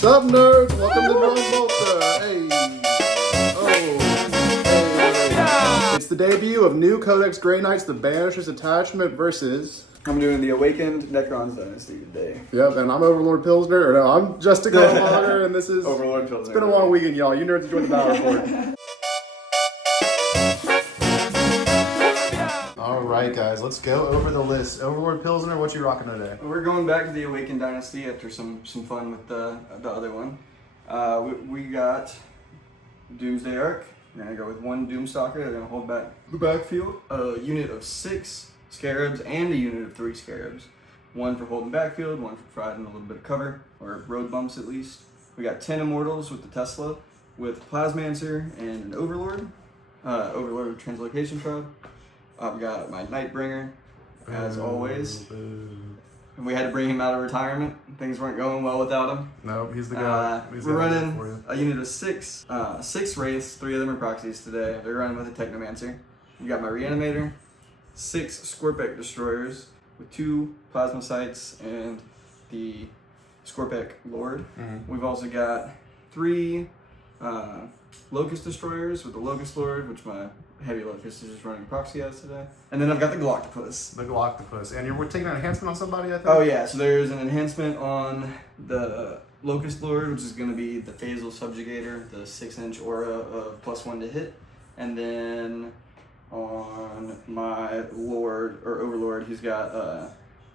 What's up, nerds? Welcome to Drone Volta. Hey. Oh. Hey. It's the debut of new Codex Grey Knights, the Banishers attachment versus... I'm doing the Awakend Necrons Dynasty today. Yep, and I'm Overlord Pislner. No, I'm just a Kaldor, and this is... Overlord Pislner. It's been a long weekend, y'all. You nerds enjoyed the battle report. All right, guys, let's go over the list. Overlord Pislner, what you rocking today? We're going back to the Awakend Dynasty after some fun with the other one. We got Doomsday Arc. We're going to go with one Doomstalker. They're going to hold back the backfield. A unit of 6 Scarabs and a unit of 3 Scarabs. One for holding backfield, one for providing a little bit of cover, or road bumps at least. We got 10 Immortals with the Tesla, with Plasmancer and an Overlord. Overlord with Translocation Shroud. I've got my Nightbringer, as always. And we had to bring him out of retirement. Things weren't going well without him. No, he's the guy. We're running a unit of 6 Wraiths. 3 of them are proxies today. They're running with a Technomancer. You got my Reanimator, 6 Scorpek Destroyers with 2 Plasma Sights and the Scorpek Lord. We've also got 3 Locust Destroyers with the Locust Lord, which my Heavy Locust is just running proxy as today. And then I've got the Galactopus. The Galactopus. And we're taking an enhancement on somebody, I think? Oh yeah, so there's an enhancement on the Locust Lord, which is going to be the Phasal Subjugator, the 6-inch aura of +1 to hit. And then on my Lord, or Overlord, he's got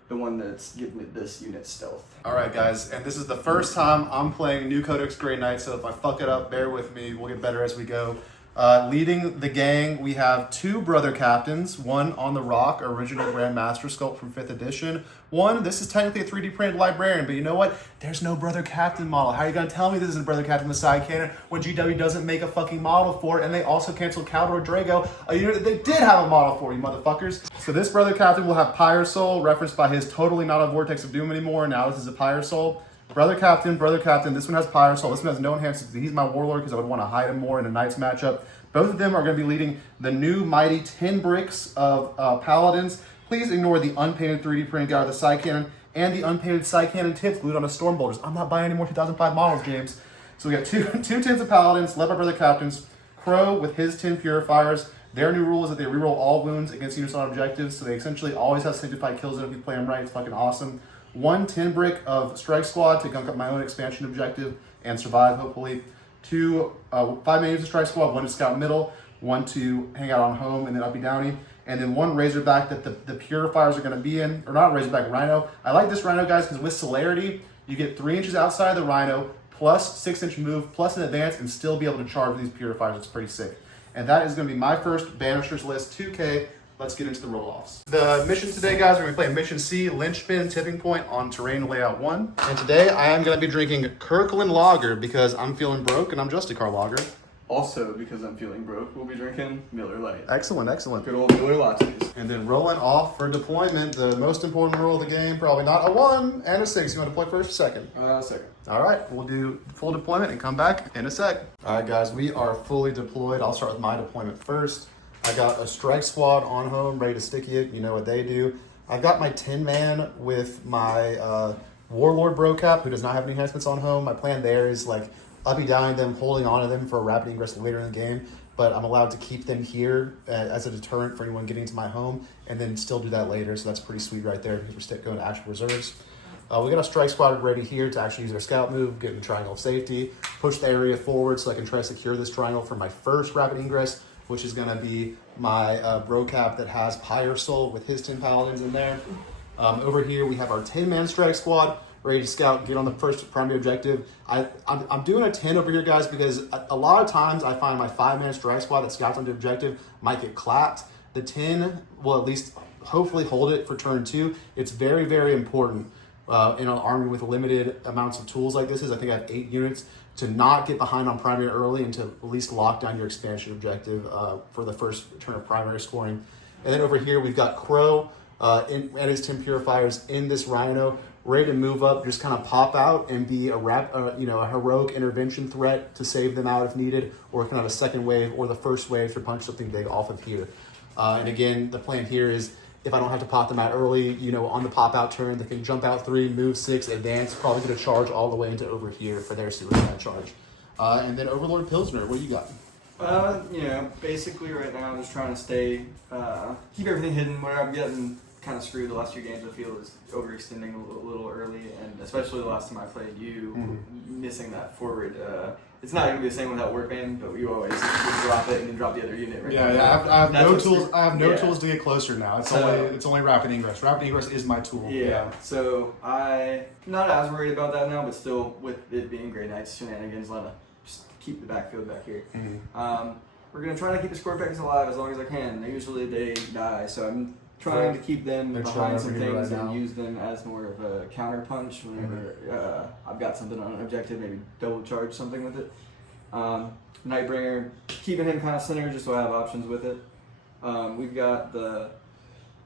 the one that's giving me this unit stealth. Alright guys, and this is the first time I'm playing new Codex Grey Knight, so if I fuck it up, bear with me. We'll get better as we go. Leading the gang, we have 2 brother captains, one on the Rock, original Grandmaster sculpt from 5th edition. One, this is technically a 3D printed librarian, but you know what? There's no brother captain model. How are you going to tell me this isn't a brother captain with side cannon when GW doesn't make a fucking model for it, and they also canceled Kaldor Draigo, a unit that they did have a model for, you motherfuckers. So this brother captain will have Pyre Soul, referenced by his totally not a Vortex of Doom anymore, now this is a Pyre Soul. Brother captain, this one has Pyre Soul, this one has no enhancements. He's my Warlord because I would want to hide him more in a Knights matchup. Both of them are going to be leading the new mighty 10 bricks of Paladins. Please ignore the unpainted 3D print guy with the side cannon and the unpainted side cannon tips glued onto Storm Bolters. I'm not buying any more 2005 models, James. So we got two tins of Paladins, led by brother captains. Crow with his 10 Purifiers. Their new rule is that they reroll all wounds against units on objectives, so they essentially always have sanctified kills in if you play them right. It's fucking awesome. 1 10 brick of Strike Squad to gunk up my own expansion objective and survive, hopefully. 5 menus of Strike Squad, 1 to scout middle, 1 to hang out on home and then uppy downy, and then 1 Razorback that the Purifiers are going to be in, or not Razorback, Rhino. I like this Rhino, guys, because with Celerity, you get 3 inches outside the Rhino, plus 6-inch move, plus an advance, and still be able to charge these Purifiers. It's pretty sick. And that is going to be my first Banishers list, 2K. Let's get into the roll-offs. The mission today, guys, we're going to be playing Mission C, Linchpin, Tipping Point on Terrain Layout 1. And today I am going to be drinking Kirkland Lager because I'm feeling broke and I'm Justicar Lager. Also, because I'm feeling broke, we'll be drinking Miller Lite. Excellent, excellent. Good old Miller Lattes. And then rolling off for deployment, the most important roll of the game, probably not, a 1 and a 6. You want to play first or second? Second. All right, we'll do full deployment and come back in a sec. All right, guys, we are fully deployed. I'll start with my deployment first. I got a Strike Squad on home, ready to sticky it. You know what they do. I've got my 10-man with my Warlord Brocap, who does not have any enhancements on home. My plan there is like uppy downing them, holding on to them for a rapid ingress later in the game, but I'm allowed to keep them here as a deterrent for anyone getting to my home, and then still do that later, so that's pretty sweet right there because we're going to actual reserves. We got a Strike Squad ready here to actually use their scout move, get in triangle of safety, push the area forward so I can try to secure this triangle for my first rapid ingress, which is going to be my Brocap that has Pyre Soul with his 10 Paladins in there. Over here, we have our 10-man Strike Squad, ready to scout, get on the first primary objective. I'm doing a 10 over here, guys, because a lot of times I find my 5-man Strike Squad that scouts on the objective might get clapped. The 10 will at least hopefully hold it for turn 2. It's very, very important in an army with limited amounts of tools like this is. I think I have 8 units. To not get behind on primary early and to at least lock down your expansion objective for the first turn of primary scoring. And then over here, we've got Crow and his 10 Purifiers in this Rhino, ready to move up, just kind of pop out and be a heroic intervention threat to save them out if needed, or kind of a second wave or the first wave to punch something big off of here. And again, the plan here is if I don't have to pop them out early, you know, on the pop out turn, they can jump out 3, move 6, advance, probably going to charge all the way into over here for their suicide charge. And then Overlord Pislner, what do you got? You know, basically right now I'm just trying to stay, keep everything hidden. Where I'm getting kind of screwed the last 2 games, I feel, is overextending a little early, and especially the last time I played you, missing that forward. It's not going to be the same without Warpbane, but you always drop it and then drop the other unit. Right I have no tools. I have no tools to get closer now. It's only rapid ingress. Rapid ingress is my tool. Yeah. So I'm not as worried about that now, but still, with it being Grey Knights shenanigans, let me just keep the backfield back here. We're gonna try to keep the Scorpions alive as long as I can. Usually they die, so I'm trying to keep them behind some things and use them as more of a counter punch whenever I've got something on an objective, maybe double charge something with it. Nightbringer, keeping him kind of centered just so I have options with it. We've got the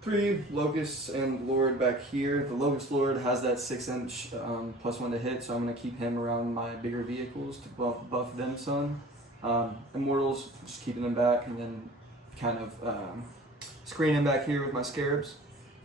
3 Locusts and Lord back here. The Locust Lord has that 6-inch +1 to hit, so I'm going to keep him around my bigger vehicles to buff them some. Immortals, just keeping them back, and then kind of screening back here with my Scarabs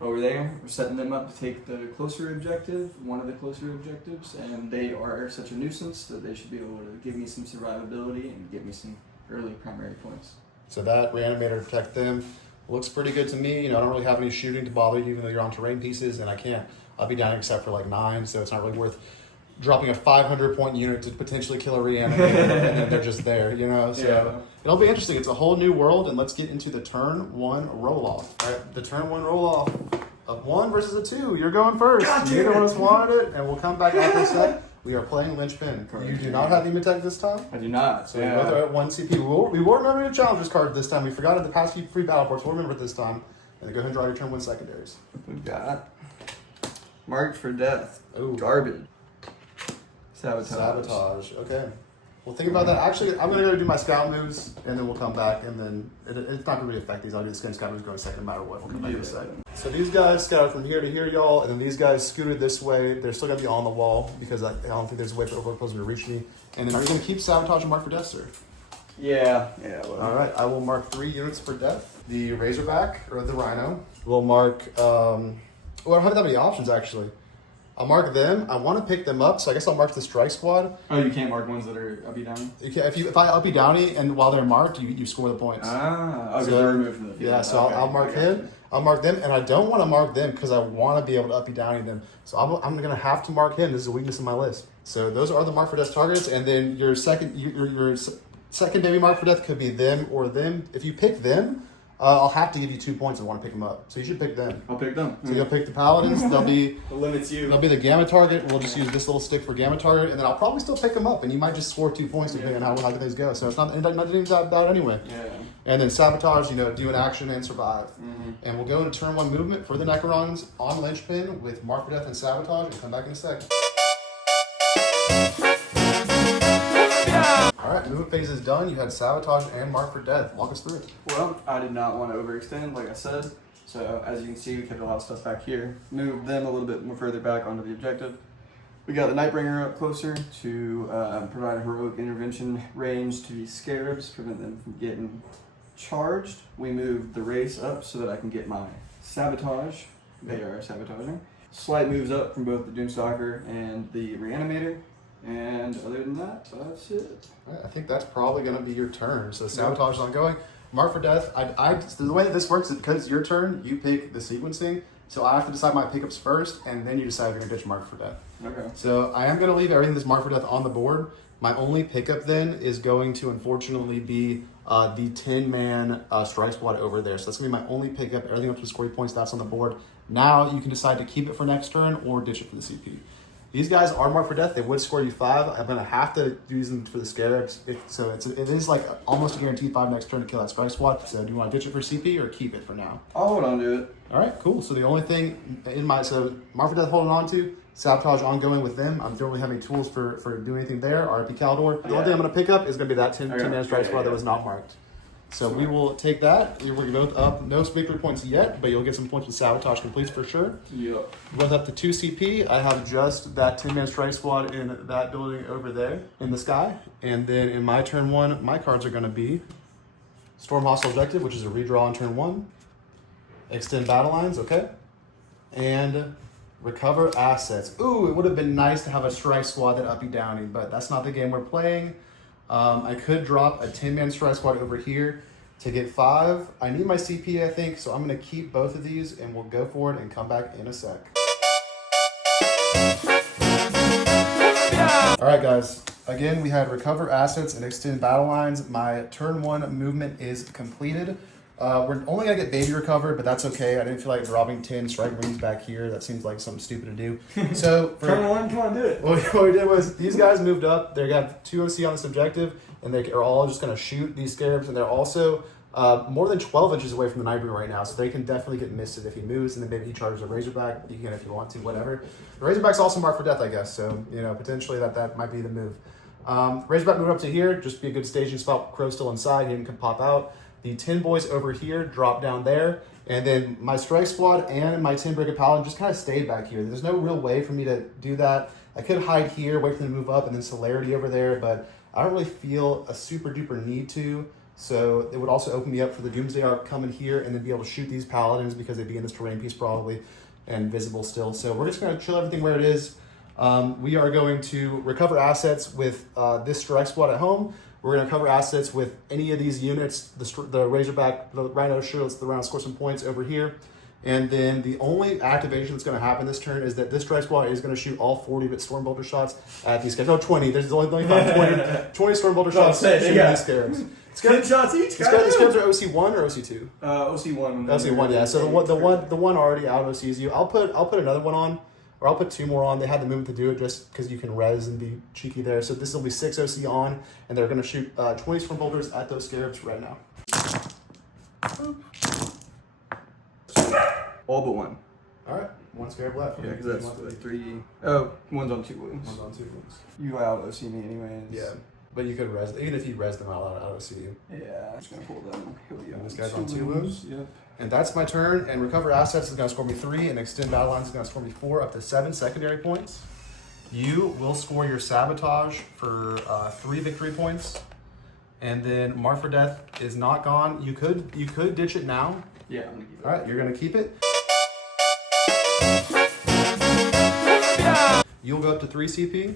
over there. We're setting them up to take the closer objective, one of the closer objectives, and they are such a nuisance that they should be able to give me some survivability and give me some early primary points. So that Reanimator to protect them looks pretty good to me. You know, I don't really have any shooting to bother you, even though you're on terrain pieces, and I can't. I'll be down except for like 9, so it's not really worth dropping a 500-point unit to potentially kill a Reanimator, and then they're just there, you know? So it'll be interesting. It's a whole new world, and let's get into the turn 1 roll-off. All right, the turn 1 roll-off of 1 versus a 2. You're going first. Neither one of us wanted it, and we'll come back after a sec. We are playing Linchpin. You do not have Ematech this time? I do not. So we both are at 1 CP. We will remember your Challengers card this time. We forgot it the past few free battle ports. We'll remember it this time. And then go ahead and draw your turn 1 secondaries. We've got Marked for Death. Ooh. Garbage. Sabotage. Okay. Well, think about that. Actually, I'm going to go do my scout moves, and then we'll come back, and then it's not going to really affect these. I'll do the scout moves going second no matter what. We'll come back in a second. So these guys scouted from here to here, y'all, and then these guys scooted this way. They're still going to be on the wall, because I don't think there's a way for Overlord Pislner to reach me. And then are you going to keep Sabotage and Mark for Death, sir? Yeah. All right. I will mark 3 units for death. The Razorback, or the Rhino. We'll mark... well, I don't have that many options, actually. I'll mark them. I want to pick them up, so I guess I'll mark the Strike Squad. Oh, you can't mark ones that are uppy downy? If I uppy downy and while they're marked, you score the points. Okay, so they're removed from the field. Yeah, so I'll mark him. I'll mark them, and I don't want to mark them because I want to be able to uppy downy them. So I'm going to have to mark him. This is a weakness in my list. So those are the mark for death targets, and then your secondary mark for death could be them or them. If you pick them, I'll have to give you 2 points. I want to pick them up, so you should pick them. I'll pick them. So you'll pick the Paladins. They'll be it limits you. They'll be the Gamma target. We'll just use this little stick for Gamma target, and then I'll probably still pick them up, and you might just score 2 points depending on how things go. So it's not even that bad anyway. Yeah. And then Sabotage, do an action and survive. And we'll go into turn 1 movement for the Necrons on Linchpin with Mark for Death and Sabotage, and come back in a second. Alright, movement phase is done. You had Sabotage and Mark for Death. Walk us through it. Well, I did not want to overextend, like I said. So, as you can see, we kept a lot of stuff back here. Moved them a little bit more further back onto the objective. We got the Nightbringer up closer to provide a heroic intervention range to these Scarabs, prevent them from getting charged. We moved the Race up so that I can get my Sabotage. They are sabotaging. Slight moves up from both the Doomstalker and the Reanimator. And other than that, that's it. I think that's probably going to be your turn. So Sabotage is ongoing. Mark for Death. The way that this works is because it's your turn, you pick the sequencing. So I have to decide my pickups first, and then you decide if you're going to ditch Mark for Death. Okay. So I am going to leave everything that's Mark for Death on the board. My only pickup then is going to unfortunately be the 10-man Strike Squad over there. So that's going to be my only pickup. Everything up to score points, that's on the board. Now you can decide to keep it for next turn or ditch it for the CP. These guys are Marked for Death. They would score you 5. I'm going to have to use them for the Scarabs. It is like almost a guaranteed 5 next turn to kill that Strike Squad. So do you want to ditch it for CP or keep it for now? I'll hold on to it. All right, cool. So the only thing so Marked for Death holding on to, Sabotage ongoing with them. I don't really have any tools for doing anything there. RP Kaldor. The only thing I'm going to pick up is going to be that 10-man Strike Squad that was not marked. So we will take that. We're both up. No victory points yet, but you'll get some points with Sabotage completes for sure. Yep. We're both up to 2 CP. I have just that 10-man Strike Squad in that building over there in the sky. And then in my turn 1, my cards are going to be Storm Hostile Objective, which is a redraw on turn 1. Extend battle lines, okay. And recover assets. Ooh, it would have been nice to have a strike squad that uppy downy, but that's not the game we're playing. I could drop a 10-man strike squad over here to get 5. I need my CP, I think, so I'm going to keep both of these, and we'll go for it and come back in a sec. All right, guys. Again, we had recover assets and extend battle lines. My turn 1 movement is completed. We're only going to get baby recovered, but that's okay. I didn't feel like dropping 10 strike wings back here. That seems like something stupid to do. So turn 1, come on, do it. What we did was these guys moved up. They got 2 OC on this objective, and they are all just going to shoot these scarabs, and they're also more than 12 inches away from the Nightbringer right now, so they can definitely get misted if he moves, and then maybe he charges a Razorback. You can if you want to, whatever. The Razorback's also marked for death, I guess, so potentially that might be the move. Razorback moved up to here, just be a good staging spot. Crow's still inside, he can pop out. The 10 boys over here drop down there, and then my strike squad and my 10 Brigade Paladin just kind of stayed back here. There's no real way for me to do that. I could hide here, wait for them to move up, and then Celerity over there, but I don't really feel a super duper need to. So it would also open me up for the Doomsday Arc coming here and then be able to shoot these Paladins because they'd be in this terrain piece probably and visible still. So we're just going to chill everything where it is. We are going to recover assets with this strike squad at home. We're going to cover assets with any of these units, the Razorback, the Rhino Shirtless, the Round, score some points over here. And then the only activation that's going to happen this turn is that this strike squad is going to shoot all 40 of its Stormbolter shots at these guys. No, 20. There's only 20 Stormbolter shots shooting these scarabs. 10 shots each. These scarabs are OC1 or OC2? OC1. OC1, yeah. So the one already out OCs you. I'll put another one on, or I'll put 2 more on. They had the movement to do it just because you can res and be cheeky there. So this will be 6 OC on, and they're going to shoot 20 Stormbolters at those scarabs right now. All but 1. All right, 1 scarab left. Yeah, because that's like 3. Oh, one's on 2 wounds. One's on 2 wounds. You out OC me anyways. Yeah, but you could res, even if you res them out of CU. Yeah, I'm just going to pull them. And this guy's on 2 wounds. Yep. And that's my turn. And recover assets is going to score me 3, and extend battle lines is going to score me 4, up to 7 secondary points. You will score your sabotage for 3 victory points. And then Mark for Death is not gone. You could ditch it now. Yeah, I'm going to keep it. All right, you're going to keep it. You'll go up to 3 CP.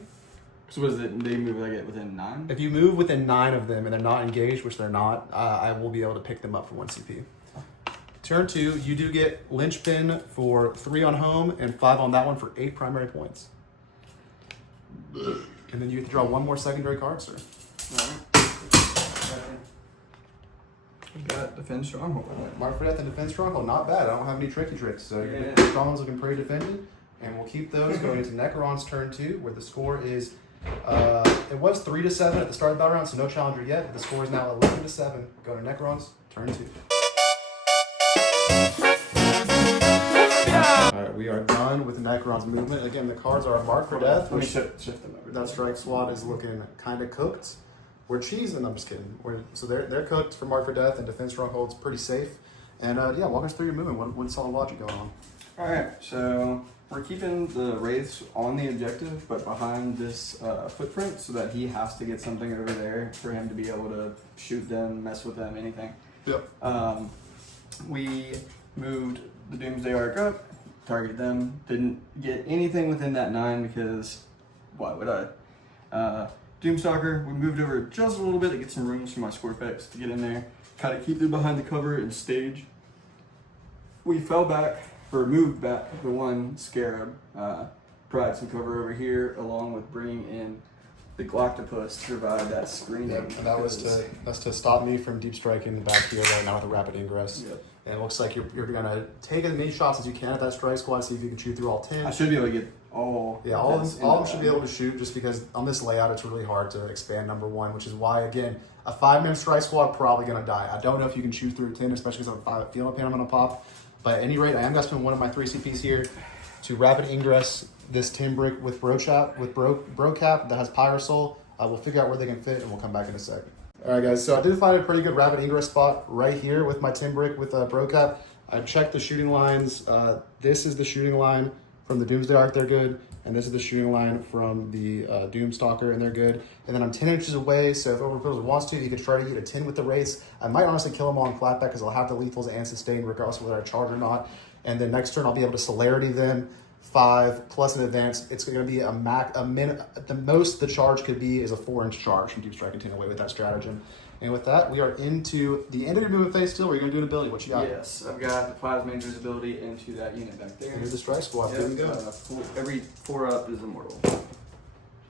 So what is it? They move like it within 9? If you move within 9 of them and they're not engaged, which they're not, I will be able to pick them up for 1 CP. Turn 2, you do get Linchpin for 3 on home and 5 on that one for 8 primary points. And then you get to draw 1 more secondary card, sir. All right. We got Defend Stronghold. Mark for Death and Defense Stronghold, not bad. I don't have any tricky tricks, so your Stronghold's looking pretty defended. And we'll keep those going into Necron's turn 2, where the score is, it was 3-7 at the start of the battle round, so no challenger yet. But the score is now 11-7. Go to Necron's turn 2. Alright, we are done with Necron's movement. Again, the cards are Mark for Death. Let me shift them over. That strike squad is looking kind of cooked. We're cheesing, I'm just kidding. So they're cooked for Mark for Death, and Defense Stronghold's pretty safe. And yeah, walk us through your movement. What solid logic going on? Alright, so we're keeping the Wraiths on the objective, but behind this footprint, so that he has to get something over there for him to be able to shoot them, mess with them, anything. Yep. We moved the Doomsday Arc up, targeted them, didn't get anything within that 9 because why would I? Doomstalker, we moved over just a little bit to get some rooms for my Scorpex to get in there, kind of keep them behind the cover and stage. We fell back, or moved back the 1 Scarab, provided some cover over here, along with bringing in the Galactopus to provide that screening. Yep, and that's to stop me from deep striking back here right now with a rapid ingress. Yep. And it looks like you're gonna take as many shots as you can at that strike squad, see if you can shoot through all 10. I should be able to get all. Yeah, all of them should be able to shoot, just because on this layout it's really hard to expand number 1, which is why, again, a 5-man strike squad probably gonna die. I don't know if you can shoot through 10, especially because I'm feeling a pain I'm gonna pop. But at any rate, I am gonna spend 1 of my 3 CPs here to rapid ingress this 10 brick with bro cap that has Pyre Soul. We'll figure out where they can fit, and we'll come back in a second. All right, guys. So I did find a pretty good rapid ingress spot right here with my 10 brick with bro cap. I checked the shooting lines. This is the shooting line from the Doomsday Arc. They're good. And this is the shooting line from the Doomstalker, and they're good. And then I'm 10 inches away, so if Overlord Pislner wants to, he could try to get a 10 with the race. I might honestly kill him all in flatback because I'll have the lethals and sustain regardless of whether I charge or not. And then next turn I'll be able to celerity them 5 plus an advance. It's going to be the most the charge could be is a 4-inch charge from Deep Strike and 10 away with that stratagem. And with that, we are into the end of your movement phase still. We're going to do an ability. What you got? Yes, I've got the Plasma invisibility into that unit back there. Here's the strike squad. Yep, Here we go. Every 4 up is immortal.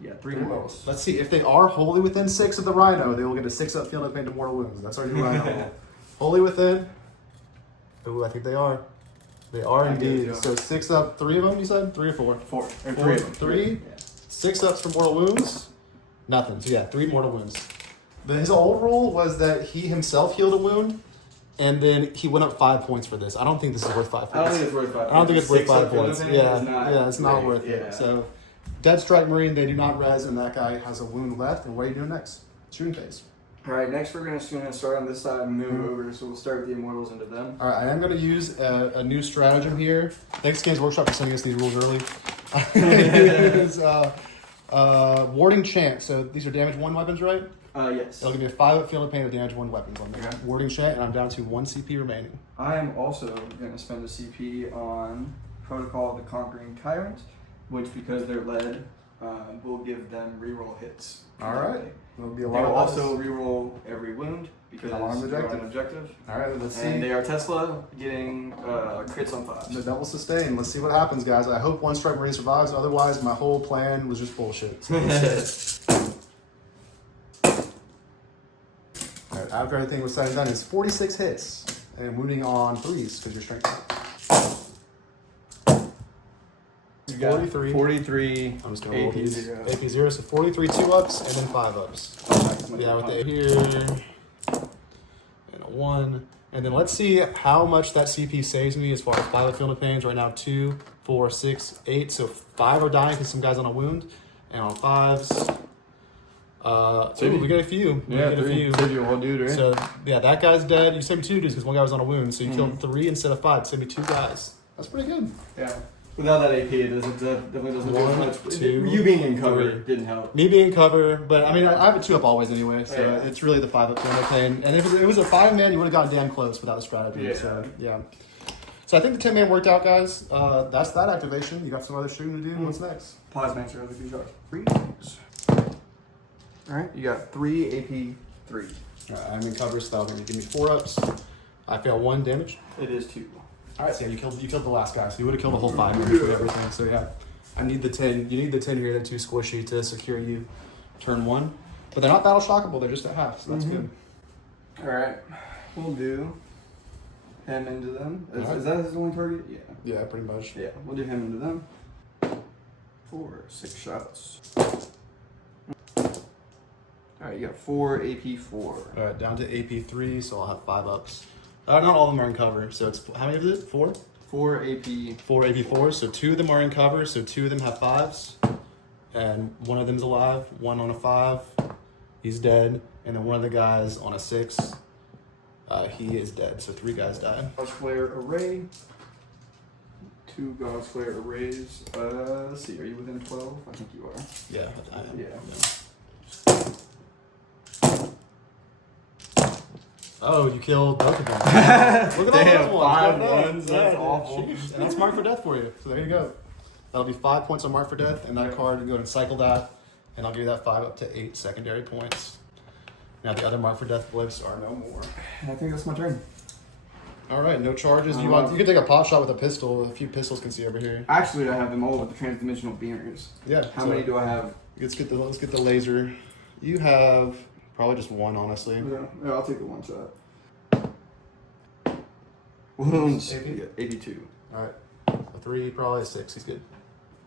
Yeah, 3 mortals. Let's see. If they are wholly within 6 of the Rhino, they will get a 6-up field of pain to mortal wounds. That's our new Rhino. Wholly within. Ooh, I think they are. They are indeed. So 6 up, 3 of them, you said? 3 or 4? 4. Or 3 4, of them. 3. Yeah. 6 ups for mortal wounds. Nothing. So yeah, 3 mortal wounds. His old rule was that he himself healed a wound, and then he went up 5 points for this. I don't think this is worth 5 points. I don't think it's worth 5 points. I don't think it's worth 5 field points. of pain Yeah, it's not worth it. Yeah. So, Dead Strike Marine, they do not res, and that guy has a wound left. And what are you doing next? Shooting phase. All right, next we're going to start on this side and move over. So we'll start with the immortals into them. All right, I am going to use a new stratagem here. Thanks, Games Workshop, for sending us these rules early. Is Warding Chant. So these are damage 1 weapons, right? Yes. It'll give me a 5-up field of pain of damage 1 weapons on there. Okay. Warding Chant, and I'm down to 1 CP remaining. I am also going to spend a CP on Protocol of the Conquering Tyrant, which, because they're led, will give them reroll hits. All right. There'll be a They lot will of also reroll every wound because They're on they're on objective. All right, let's see. And they are Tesla getting crits on 5. The double sustain. Let's see what happens, guys. I hope 1 Strike Marine survives. Otherwise, my whole plan was just bullshit. So all right, after everything was said and done, it's 46 hits. And wounding on 3s because you're strength. 43. 43. I'm just going to roll AP these. 0. AP 0, so 43 2-ups and then 5-ups. Yeah, with the here. And a 1. And then let's see how much that CP saves me as far as 5 field of pains. Right now, 2, 4, 6, 8. So 5 are dying because some guy's on a wound. And on 5s, we get a few. Yeah, we get 3. a few. Saved you a whole dude, right? So yeah, that guy's dead. You saved 2 dudes because 1 guy was on a wound. So you killed 3 instead of 5. Saved me 2 guys. That's pretty good. Yeah. Without that AP, it definitely doesn't do 1, much. 2, you being in cover 3. didn't help. Me being cover, but I mean, I have a 2-up always anyway, so Yeah. it's really the 5-up field of pain. And if it was a 5-man, you would have gotten damn close without a strategy. Yeah. So yeah. So I think the 10-man worked out, guys. That's that activation. You got some other shooting to do. What's next? Plasmaxer has a few shots. 3. Alright, you got 3 AP 3. I'm in cover, so that'll give me 4-ups. I fail 1 damage. It is 2. All right, so yeah, you killed the last guy, so you would have killed the whole 5 with everything. So yeah, I need the 10. You need the 10 here. They're too squishy to secure you turn 1, but they're not battle shockable. They're just at half, so that's good. Alright, we'll do him into them. Alright. Is that his only target? Yeah. Yeah, pretty much. Yeah, we'll do him into them. 4, 6 shots. Alright, you got 4 AP 4. All right, down to AP 3, so I'll have 5-ups. Not all of them are in cover, so it's how many is it? 4? 4 AP. 4 AP 4, so 2 of them are in cover, so 2 of them have 5s, and 1 of them's alive. 1 on a 5, he's dead, and then 1 of the guys on a 6, he is dead. So 3 guys died. God's Flare Array. 2 God's Flare Arrays. Let's see, are you within 12? I think you are. Yeah, I am. Yeah. Oh, you killed both of them. Look at all Damn, those 5 ones. ones. That's awful. Sheesh. And that's Mark for Death for you. So there you go. That'll be 5 points on Mark for Death, and that card, you go ahead and cycle that, and I'll give you that 5 up to 8 secondary points. Now the other Mark for Death blips are no more. I think that's my turn. All right, no charges. You can take a pot shot with a pistol. A few pistols can see over here. Actually, I have them all with the transdimensional beamers. Yeah. How many do I have? Let's get the laser. You have probably just 1, honestly. Yeah, I'll take the 1 shot. Wounds. 82. All right, a 3, probably a 6. He's good.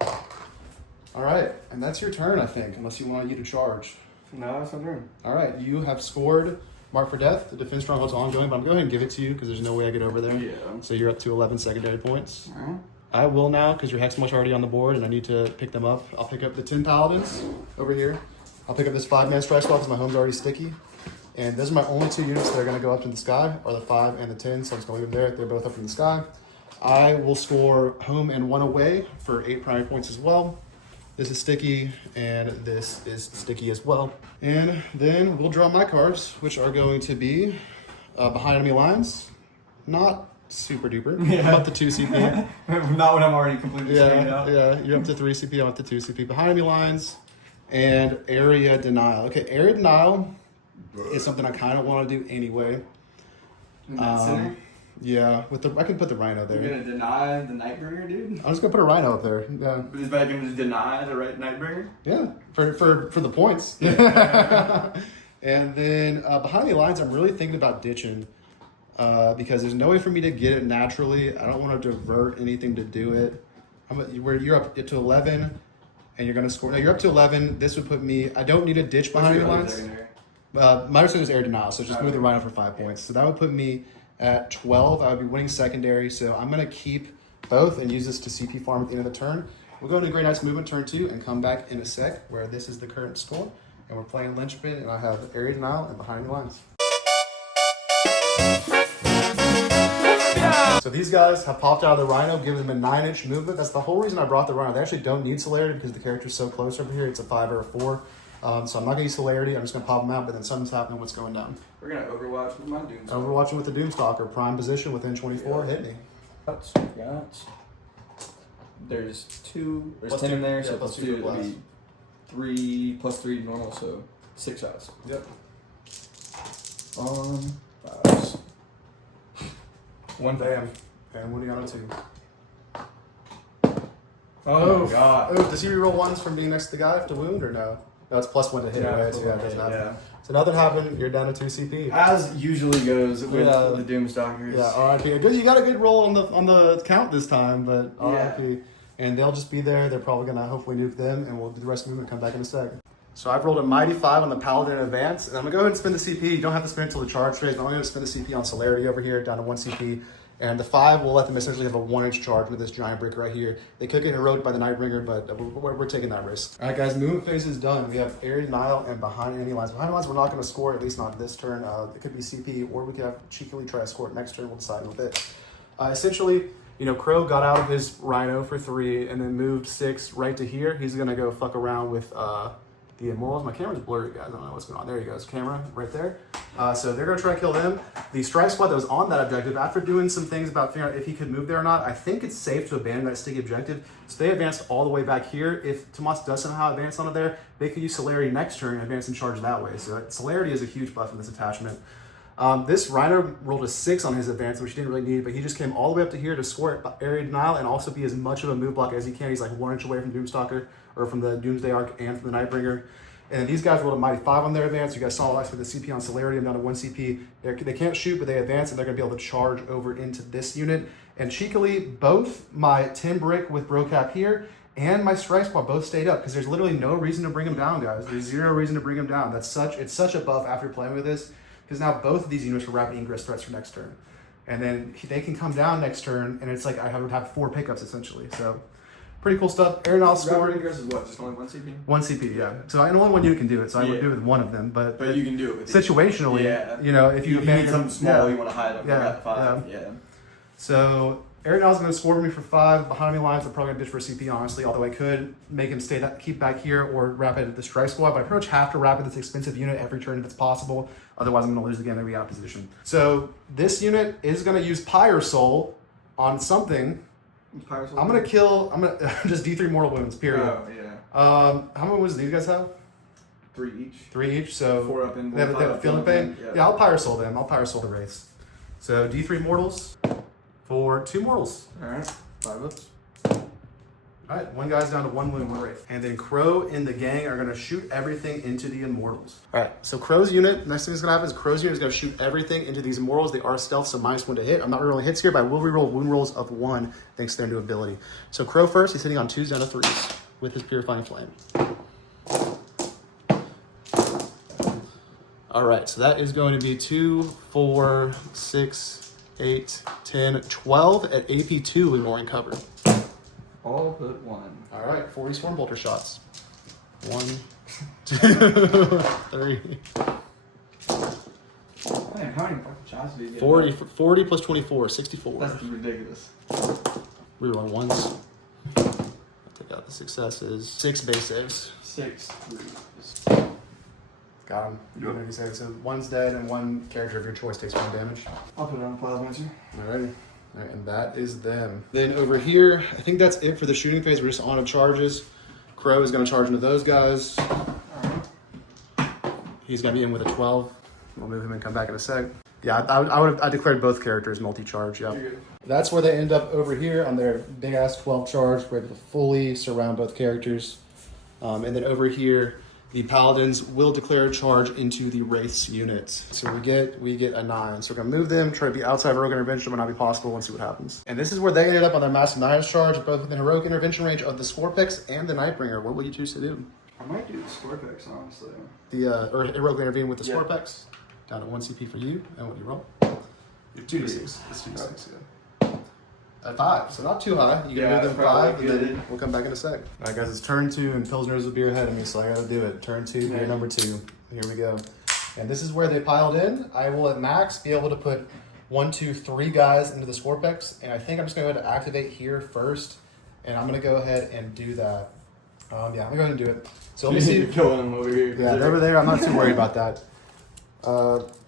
All right, and that's your turn, I think, unless you want you to charge. No, that's my turn. All right, you have scored Mark for Death. The defense stronghold's ongoing, but I'm going to go ahead and give it to you because there's no way I get over there. Yeah. So you're up to 11 secondary points. All right. I will now because your Hexmuch already on the board and I need to pick them up. I'll pick up the 10 Paladins over here. I'll pick up this 5-man strike squad because my home's already sticky. And those are my only 2 units that are going to go up in the sky, are the 5 and the 10, so I'm just going to leave them there. They're both up in the sky. I will score home and 1 away for 8 primary points as well. This is sticky, and this is sticky as well. And then we'll draw my cards, which are going to be behind enemy lines. Not super duper. Yeah. I'm up to 2 CP. Not when I'm already completely screened out. Yeah, you're up to 3 CP, I'm up to 2 CP. Behind enemy lines and area denial. Okay, area denial is something I kind of want to do anyway. In that center? Yeah, I can put the rhino there. You're gonna deny the Nightbringer, dude? I'm just gonna put a rhino up there. Yeah. Is that gonna deny the right Nightbringer? Yeah, for the points. And then behind the lines, I'm really thinking about ditching because there's no way for me to get it naturally. I don't want to divert anything to do it. You're up to 11, and you're gonna score. No, you're up to 11. This would put me. I don't need a ditch behind the lines. My understanding is air denial, so just move the rhino for 5 points. So that would put me at 12. I would be winning secondary, so I'm gonna keep both and use this to CP farm at the end of the turn. We'll go into Grey Knight's movement turn 2 and come back in a sec, where this is the current score. And we're playing Linchpin, and I have area denial and behind the lines. So these guys have popped out of the Rhino, giving them a 9-inch movement. That's the whole reason I brought the Rhino. They actually don't need celerity because the character's so close over here. It's a 5 or a 4. So I'm not gonna use celerity. I'm just gonna pop them out, but then something's happening. What's going down? We're gonna Overwatch with my Doomstalker. Overwatching with the Doomstalker, prime position within 24. Hit me. There's 2. There's Plus 10 in two. there, Yeah, so plus plus 2 2 for would be 3 plus 3 normal, so 6 shots. Yep. 5s. 1 Bam. And what do you got on 2? Oh god. Oh, does he reroll ones from being next to the guy to wound or no? No, it's +1 to hit, right? So yeah, it doesn't happen. Yeah. So nothing happened. You're down to 2 CP. As usually goes with Yeah. the Doomstalkers. Yeah, RIP. Good, you got a good roll on the count this time, but Yeah. RIP. And they'll just be there. They're probably gonna hopefully nuke them, and we'll do the rest of the movement. Come back in a sec. So I've rolled a mighty 5 on the Paladin Advance, and I'm gonna go ahead and spend the CP. You don't have to spend it until the charge phase. I'm only gonna spend the CP on Celerity over here, down to 1 CP. And the 5 will let them essentially have a 1-inch charge with this giant brick right here. They could get eroded by the Nightbringer, but we're taking that risk. All right, guys, movement phase is done. We have area denial and behind enemy lines. Behind lines, we're not going to score, at least not this turn. It could be CP, or we could have cheekily try to score it next turn. We'll decide in a bit. Essentially, Crow got out of his Rhino for 3 and then moved 6 right to here. He's going to go fuck around with the Immortals. My camera's blurry, guys. I don't know what's going on. There he goes. Camera right there. So they're going to try to kill them. The strike squad that was on that objective, after doing some things about figuring out if he could move there or not, I think it's safe to abandon that sticky objective. So they advanced all the way back here. If Tomas does somehow advance onto there, they could use Celerity next turn and advance and charge that way. So Celerity is a huge buff in this attachment. This Rhino rolled a 6 on his advance, which he didn't really need, but he just came all the way up to here to score area denial and also be as much of a move block as he can. He's like 1 inch away from Doomstalker, or from the Doomsday Arc and from the Nightbringer. And these guys rolled a mighty 5 on their advance. You guys saw us with the CP on Celerity. I'm down to 1 CP. They can't shoot, but they advance, and they're going to be able to charge over into this unit. And cheekily, both my 10 brick with Brocap here and my strike squad both stayed up because there's literally no reason to bring them down, guys. There's 0 reason to bring them down. It's such a buff after playing with this, because now both of these units are rapid ingress threats for next turn. And then they can come down next turn, and it's like I would have 4 pickups essentially. So pretty cool stuff. Aeronauts scoring. Rapid ingress is what? Just only 1 CP? 1 CP, yeah. So only one unit can do it, so I would do it with one of them. But you can do it with situationally, if you need something small, you want to hide them. Yeah, 5. Yeah. So Aeronauts is going to score me for 5. Behind me lines, I'm probably going to ditch for a CP, honestly, although I could make him keep back here or rapid the strike squad, but I pretty much have to rapid this expensive unit every turn if it's possible. Otherwise, I'm going to lose again and be out of position. So this unit is going to use Pyre Soul on something. I'm gonna just D3 mortal wounds, period. Oh, yeah. How many wounds do you guys have? 3 each. 3 each, so 4 up in they have feeling pain. Yeah, I'll Pyre Soul them. I'll Pyre Soul the Wraiths. So D3 mortals for 2 mortals. Alright, 5 ups. Alright, one guy's down to 1 wound, 1 Wraith. And then Crow and the gang are gonna shoot everything into the Immortals. Alright, so Crow's unit, next thing that's gonna happen is Crow's unit is gonna shoot everything into these Immortals. They are stealth, so -1 to hit. I'm not rerolling hits here, but I will reroll wound rolls of 1 thanks to their new ability. So Crow first, he's hitting on 2s down to 3s with his Purifying Flame. Alright, so that is going to be 2, 4, 6, 8, 10, 12 at AP2 with Roaring Cover. All but 1. All right, 40 Storm Bolter shots. 1, 2, 3. Man, how many fucking shots do you get? 40 plus 24, 64. That's ridiculous. Reroll ones. I'll take out The success is 6 base saves. 6, 3. Got him. Yep. So 1's dead, and 1 character of your choice takes 1 damage. I'll put it on Plasmancer. Alrighty. Alright, and that is them. Then over here, I think that's it for the shooting phase. We're just on to charges. Crow is going to charge into those guys. He's going to be in with a 12. We'll move him and come back in a sec. Yeah, I declared both characters multi-charge, yeah. That's where they end up over here on their big-ass 12 charge. We're able to fully surround both characters. And then over here, the Paladins will declare a charge into the Wraiths units. So we get a 9. So we're going to move them, try to be outside of Heroic Intervention, but not be possible, and see what happens. And this is where they ended up on their Massive 9's charge, both within Heroic Intervention range of the Scorpix and the Nightbringer. What will you choose to do? I might do the Scorpix, honestly. Or Heroically Intervene with the Scorpix. Down to 1 CP for you, and what do you roll? You're 2d6. It's 2d6, yeah. At 5, so not too high. You can move them 5, and then we'll come back in a sec. All right, guys, it's turn 2, and Pilsner's a beer ahead of me, so I gotta do it. Turn 2, beer number 2. Here we go. And this is where they piled in. I will, at max, be able to put 1, 2, 3 guys into the Scorpix, and I think I'm just gonna go ahead and activate here first, and I'm gonna go ahead and do that. Yeah, I'm gonna go ahead and do it. So let me see. You're killing them over here. Yeah, they're over there. I'm not too worried about that.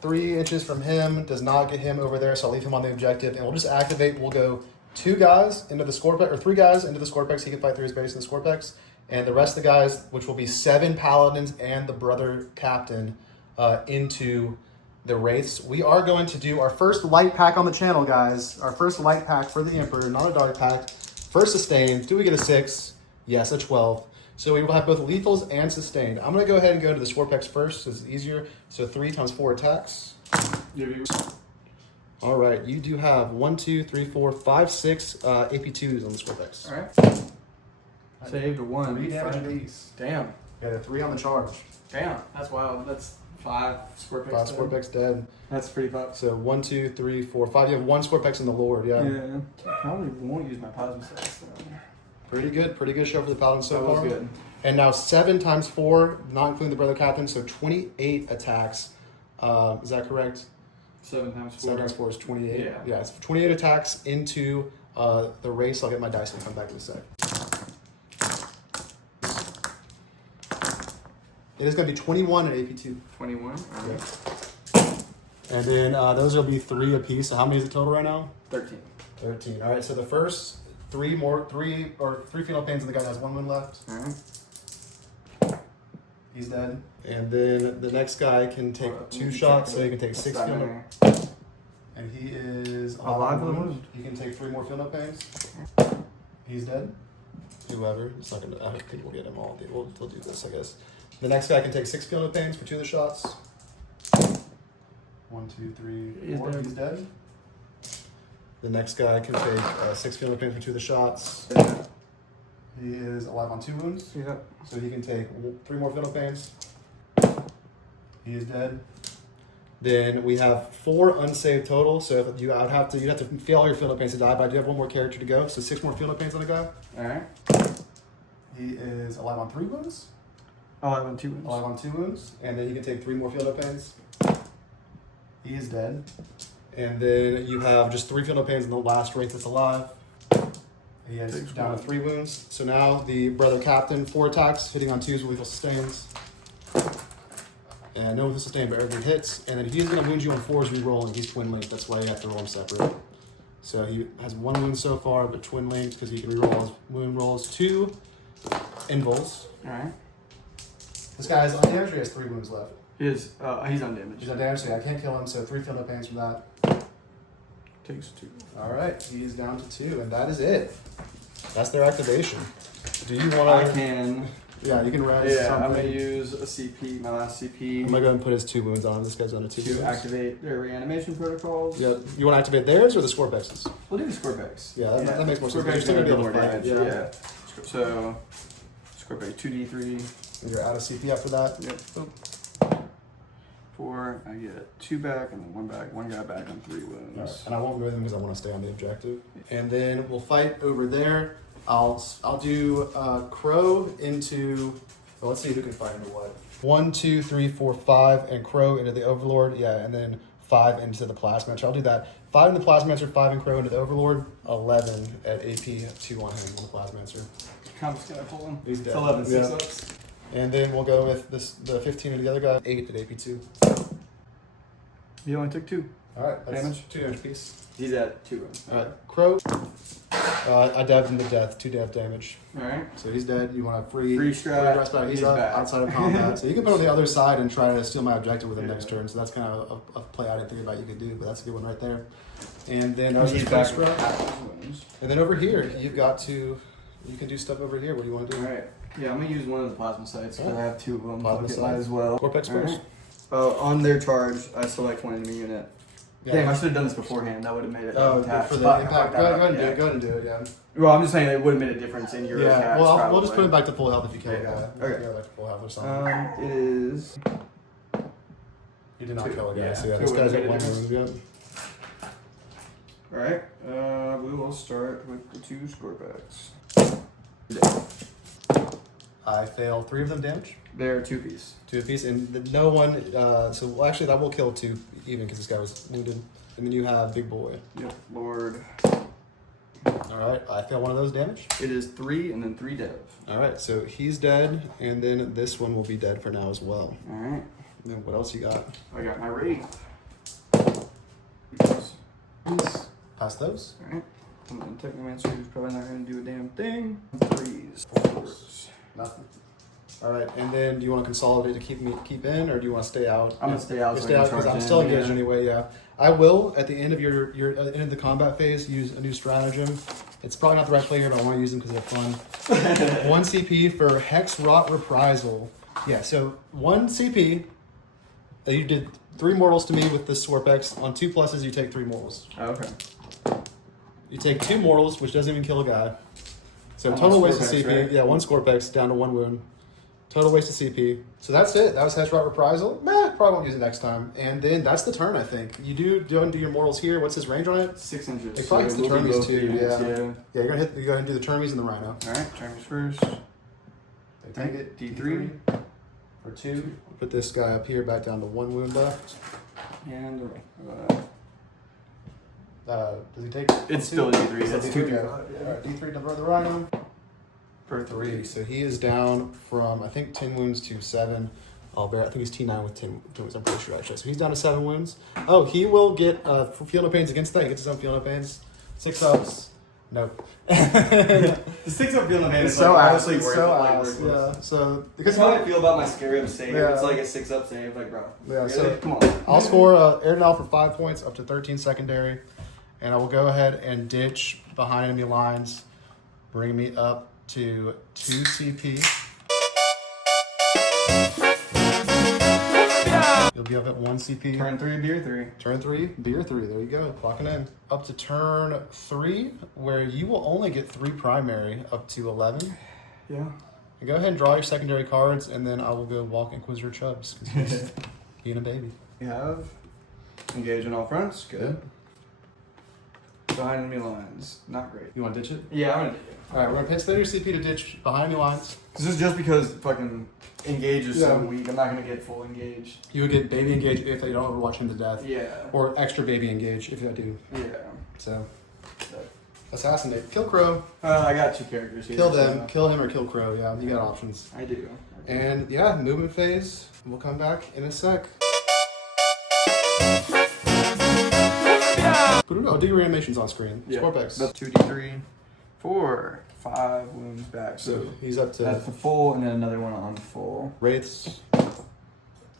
3 inches from him does not get him over there, so I'll leave him on the objective, and we'll just activate. We'll go 2 guys into the Scorpix, or 3 guys into the Scorpix. He can fight through his base in the Scorpix, and the rest of the guys, which will be 7 Paladins and the Brother Captain, into the Wraiths. We are going to do our first light pack on the channel, guys. Our first light pack for the Emperor, not a dark pack. First sustained. Do we get a 6? Yes, a 12. So we will have both lethals and sustained. I'm going to go ahead and go to the Scorpix first, so it's easier. So 3 times 4 attacks. All right, you do have 1, 2, 3, 4, 5, 6 AP2s on the Scorpix. All right. Saved a 1. 3 damage apiece. Damn. Yeah, 3 on the charge. Damn, that's wild. That's 5 Scorpix. 5 Scorpix dead. That's pretty fucked. So 1, 2, 3, 4, 5. You have 1 Scorpix in the Lord, yeah. Yeah. I probably won't use my plasma sets. So. Pretty good show for the Paladin so far. That was good. And now 7 times 4, not including the Brother Captain, so 28 attacks. Is that correct? 7 times 4. 7 times 4 is 28. Yeah. Yeah, it's 28 attacks into the race. I'll get my dice and come back in a sec. It is going to be 21 and AP2. 21. Yeah. And then those will be 3 apiece. So how many is it total right now? 13. 13. All right, so the first 3 Phenol Pains, and the guy has 1 wound left. All right. He's dead. And then the next guy can take 2 shots, so he can take 6 Phenol. And he is alive with a wound. He can take 3 more Phenol Pains. He's dead. Whoever. It's not gonna. I think we'll get him all. We'll do this, I guess. The next guy can take 6 Phenol Pains for 2 of the shots. 1, 2, 3, 4. He's dead. The next guy can take 6 Phenol Pains for 2 of the shots. He is alive on 2 wounds. Yeah. So he can take 3 more Phenol Pains. He is dead. Then we have 4 unsaved total. So if you'd have to fail all your Phenol Pains to die, but I do have 1 more character to go. So 6 more Phenol Pains on the guy. All right. He is alive on 3 wounds. Alive on 2 wounds. Alive on 2 wounds. And then he can take 3 more Phenol Pains. He is dead. And then you have just 3 Phenol Pains in the last Wraith that's alive. He has down to 3 wounds. So now the Brother Captain, 4 attacks, hitting on 2s with lethal sustains. And no lethal sustain, but everything hits. And then he's going to wound you on 4s re-rolling. He's twin linked, that's why you have to roll him separate. So he has 1 wound so far, but twin linked because he can re-roll his wound rolls. 2 invuls. Alright. This guy has undamaged, or he has 3 wounds left? He's undamaged. He's undamaged, so yeah, I can't kill him, so 3 Phenol Pains from that. Takes 2. Alright, he's down to 2, and that is it. That's their activation. Do you want to... I can... Yeah, you can res something. I'm going to something. use a CP, my last CP. I'm going to go ahead and put his 2 wounds on. This guy's on a 2 wounds. To activate their reanimation protocols. Yeah. You want to activate theirs or the Scorpixes? We'll do the Scorpix. Yeah, that makes more sense. Scorpix You're still going to be able more to fight. damage. Yeah. So, Scorpix 2d3. And you're out of CP after that? Yep. Oop. 4, I get 2 back, and then 1 back. 1 guy back on 3 wounds. Right. And I won't move them because I want to stay on the objective. And then we'll fight over there. I'll do Crow into... Well, let's see who can fight into what. 1, 2, 3, 4, 5, and Crow into the Overlord. Yeah, and then 5 into the Plasmancer. I'll do that. 5 in the Plasmancer, 5 in Crow into the Overlord, 11 at AP, 2 on him on the Plasmancer. I'm just gonna pull him. He's dead. It's 11 Yeah. 6-ups. And then we'll go with the 15 into the other guy, 8 at AP 2. He only took 2. All right, that's Damage. 2 damage piece. He's at 2. All right, Crow. I dabbed him to death, 2 dab damage. Alright. So he's dead. You want to free strat. rest back. He's He's up back. outside of combat. So you can put him on the other side and try to steal my objective with him next turn. So that's kind of a play I didn't think about you could do, but that's a good one right there. And then He's back first with round. half his wounds. And then over here, you can do stuff over here. What do you want to do? Alright. Yeah, I'm gonna use one of the plasma sites because Yeah. I have 2 of them. Plasma Fuck it, site. might as well. Corpex first. On their charge, I select one enemy unit. Yeah. Damn, I should have done this beforehand. That would have made it. Oh, attack. for the Fuck, I impact. fucked Go that ahead, up, and do yeah. it. Go ahead and do it. Yeah. Well, I'm just saying it would have made a difference in your Yeah. attacks. Well, we'll probably. just put him back to full health if you can. Yeah. Yeah. Okay. Yeah, back to full health or something. It is. You did not 2. kill a guy. Yeah. So yeah, 2 this guy's would've at made a 1 difference. wound. Yep. Alright, we will start with the 2 scorepacks. I fail 3 of them damage. They're 2 piece. 2 apiece, and no one. So well, actually, that will kill 2 even because this guy was wounded. And then you have Big Boy. Yep, Lord. All right, I fail 1 of those damage. It is 3 and then 3 dev. All right, so he's dead, and then this one will be dead for now as well. Alright, And then what else you got? I got my Wraith. Pass those. Alright, I'm gonna Technomancer who's probably not gonna do a damn thing. 3s, 4s. Nothing. All right, and then do you want to consolidate to keep in, or do you want to stay out? I'm gonna stay out. You so stay I can out because charge I'm still in, engaged yeah. anyway. Yeah, I will at the end of your end of the combat phase use a new stratagem. It's probably not the right play here, but I want to use them because they're fun. 1 CP for Hex Rot Reprisal. Yeah, so 1 CP. You did 3 mortals to me with the Swarpex. On 2 pluses, you take 3 mortals. Oh, okay. You take 2 mortals, which doesn't even kill a guy. So On total one waste of Scorpex, CP. right? Yeah, 1 Scorpex down to 1 wound. Total waste of CP. So that's it. That was Hex Rot Reprisal. Probably won't use it next time. And then that's the turn, I think. You do your mortals here. What's his range on it? 6 inches. It probably hits the it will be Termies low too, units, yeah. yeah. Yeah, you go ahead and do the Termies and the Rhino. Alright, Termies first. They take it. D3. For 2. Put this guy up here back down to 1 wound left. And Does he take it's two? still D3. It's That's D3, 2 yeah. D5. Alright, D3 number of the Rhino. For 3. So he is down from, I think, 10 wounds to 7. I think he's T9 with 10 wounds, I'm pretty sure, actually. So he's down to 7 wounds. Oh, he will get Field of Pains against that. He gets his own Field of Pains. 6 ups. Nope. The 6-up feeling of hand It's is so like ass. honestly It's worth so it. Like, ass. worthless. Yeah. So That's because how I feel about my Scarab save. Yeah. It's like a 6-up save, like bro. Yeah, Really? so Come on. I'll score Airdenal for 5 points up to 13 secondary, and I will go ahead and ditch behind enemy lines, bring me up to 2 CP. You'll be up at 1 CP. Turn 3, beer 3. Turn 3, beer 3. There you go. Clocking in. Up to turn 3, where you will only get 3 primary up to 11. Yeah. And go ahead and draw your secondary cards, and then I will go walk Inquisitor Chubbs. 'Cause he's being a baby. You have engage on all fronts. Good. Behind enemy lines. Not great. You want to ditch it? Yeah, I'm gonna do it. Alright, we're going to spend your CP to ditch behind enemy lines. This is just because fucking engage is so Yeah. weak. I'm not gonna get full engage. You would get baby engage if they don't overwatch him to death. Yeah. Or extra baby engage if I do. Yeah. So, assassinate. Kill Crow. I got 2 characters here. Kill them. so- Kill him or kill Crow. Yeah, you got options. I do. And yeah, movement phase. We'll come back in a sec. Oh, do your animations on screen. Yeah. Scorpex. That's 2d3, 4, 5 wounds back. So he's up to that's the full, and then another one on full. Wraiths.